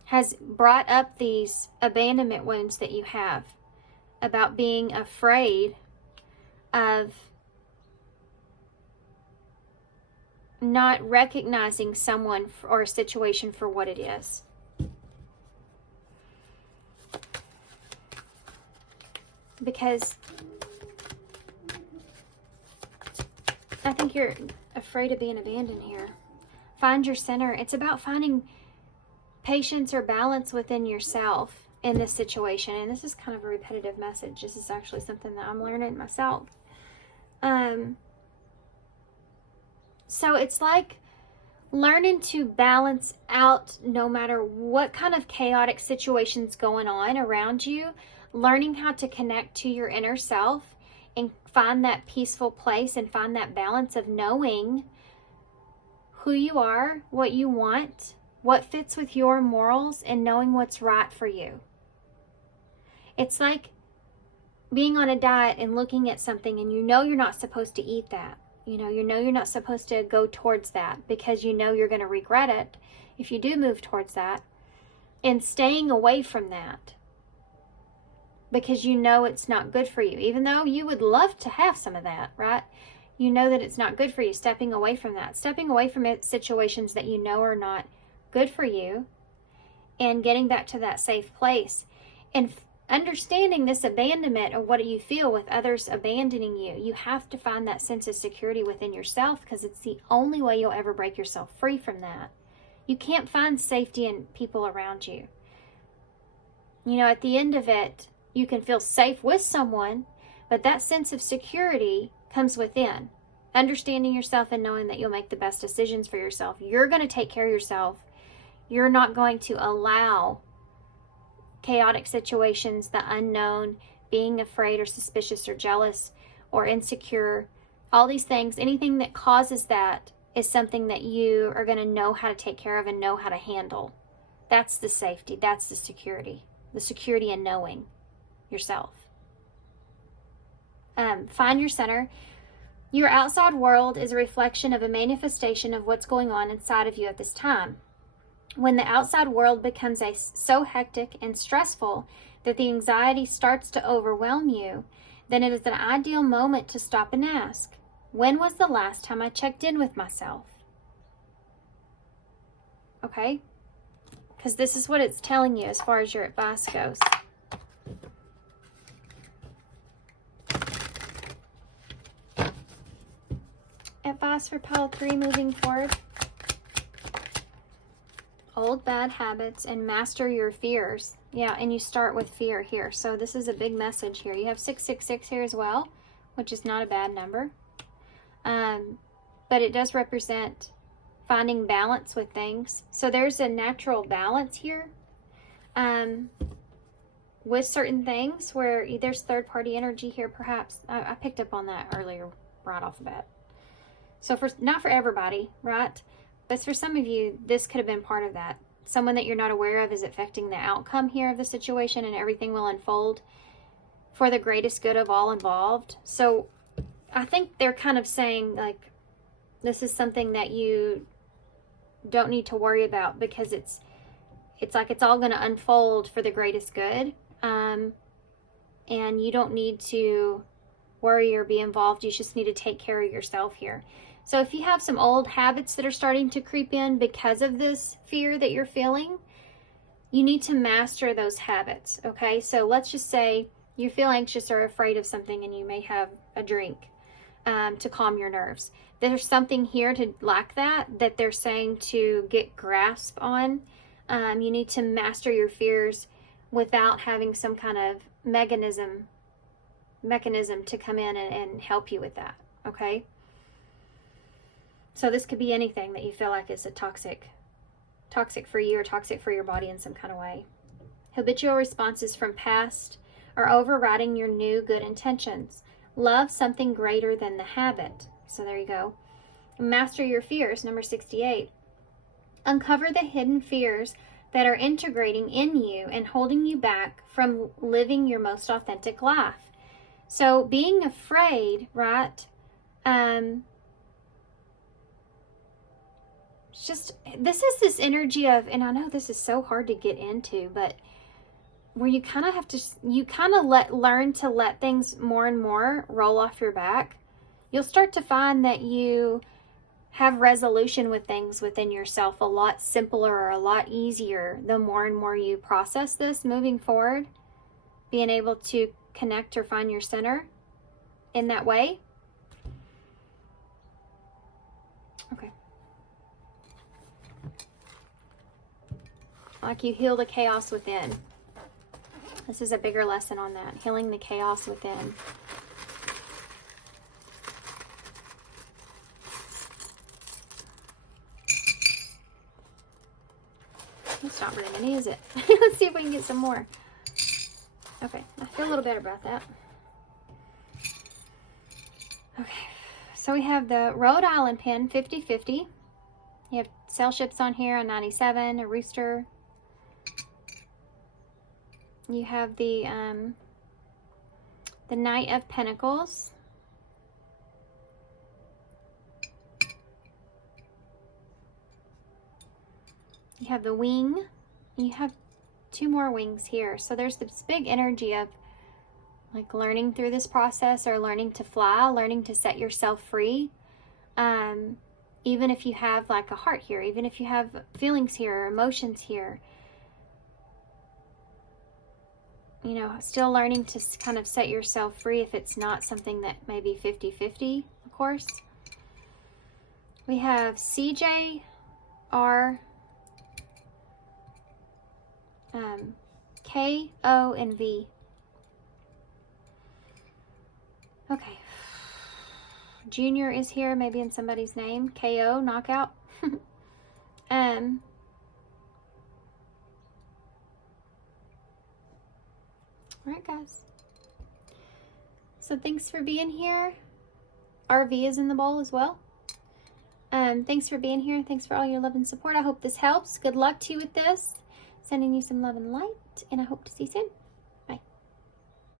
has brought up these abandonment wounds that you have about being afraid of not recognizing someone or a situation for what it is. Because I think you're afraid of being abandoned here. Find your center. It's about finding patience or balance within yourself in this situation. And this is kind of a repetitive message. This is actually something that I'm learning myself. So it's like learning to balance out no matter what kind of chaotic situation's going on around you, learning how to connect to your inner self and find that peaceful place and find that balance of knowing who you are, what you want, what fits with your morals, and knowing what's right for you. It's like being on a diet and looking at something and you know you're not supposed to eat that. You know you're not supposed to go towards that because you know you're going to regret it if you do move towards that. And staying away from that because you know it's not good for you. Even though you would love to have some of that, right? You know that it's not good for you. Stepping away from that. Stepping away from situations that you know are not good for you and getting back to that safe place. And understanding this abandonment or what you feel with others abandoning you, you have to find that sense of security within yourself because it's the only way you'll ever break yourself free from that. You can't find safety in people around you. You know, at the end of it, you can feel safe with someone, but that sense of security comes within. Understanding yourself and knowing that you'll make the best decisions for yourself. You're going to take care of yourself. You're not going to allow chaotic situations, the unknown, being afraid or suspicious or jealous or insecure, all these things, anything that causes that is something that you are going to know how to take care of and know how to handle. That's the safety. That's the security in knowing yourself. Find your center. Your outside world is a reflection of a manifestation of what's going on inside of you at this time. When the outside world becomes so hectic and stressful that the anxiety starts to overwhelm you, then it is an ideal moment to stop and ask, when was the last time I checked in with myself? Okay? Because this is what it's telling you as far as your advice goes. Advice for pile 3 moving forward. Old bad habits and master your fears. Yeah, and you start with fear here. So this is a big message here. You have 666 here as well, which is not a bad number. But it does represent finding balance with things. So there's a natural balance here with certain things where there's third-party energy here perhaps. I picked up on that earlier right off the bat. So not for everybody, right? But for some of you, this could have been part of that. Someone that you're not aware of is affecting the outcome here of the situation, and everything will unfold for the greatest good of all involved. So I think they're kind of saying, like, this is something that you don't need to worry about because it's like it's all going to unfold for the greatest good. And you don't need to worry or be involved. You just need to take care of yourself here. So if you have some old habits that are starting to creep in because of this fear that you're feeling, you need to master those habits, okay? So let's just say you feel anxious or afraid of something and you may have a drink to calm your nerves. There's something here to lack that they're saying to get grasp on. You need to master your fears without having some kind of mechanism to come in and help you with that, okay? So this could be anything that you feel like is a toxic for you or toxic for your body in some kind of way. Habitual responses from past are overriding your new good intentions. Love something greater than the habit. So there you go. Master your fears, number 68. Uncover the hidden fears that are integrating in you and holding you back from living your most authentic life. So being afraid, right? This is this energy of, and I know this is so hard to get into, but where you kind of have to, learn to let things more and more roll off your back. You'll start to find that you have resolution with things within yourself a lot simpler or a lot easier the more and more you process this moving forward. Being able to connect or find your center in that way. Okay. Like you heal the chaos within. This is a bigger lesson on that. Healing the chaos within. It's not very many, is it? Let's see if we can get some more. Okay, I feel a little better about that. Okay, so we have the Rhode Island pin, 50/50. You have sail ships on here, a 97, a rooster. You have the Knight of Pentacles. You have the wing. You have 2 more wings here. So there's this big energy of like learning through this process, or learning to fly, learning to set yourself free. Even if you have like a heart here, even if you have feelings here, or emotions here, you know, still learning to kind of set yourself free if it's not something that may be 50/50, of course. We have CJ, R, K, O, and V. Okay. Junior is here, maybe in somebody's name. KO, knockout. Alright, guys. So thanks for being here. RV is in the bowl as well. Thanks for being here. Thanks for all your love and support. I hope this helps. Good luck to you with this. Sending you some love and light, and I hope to see you soon.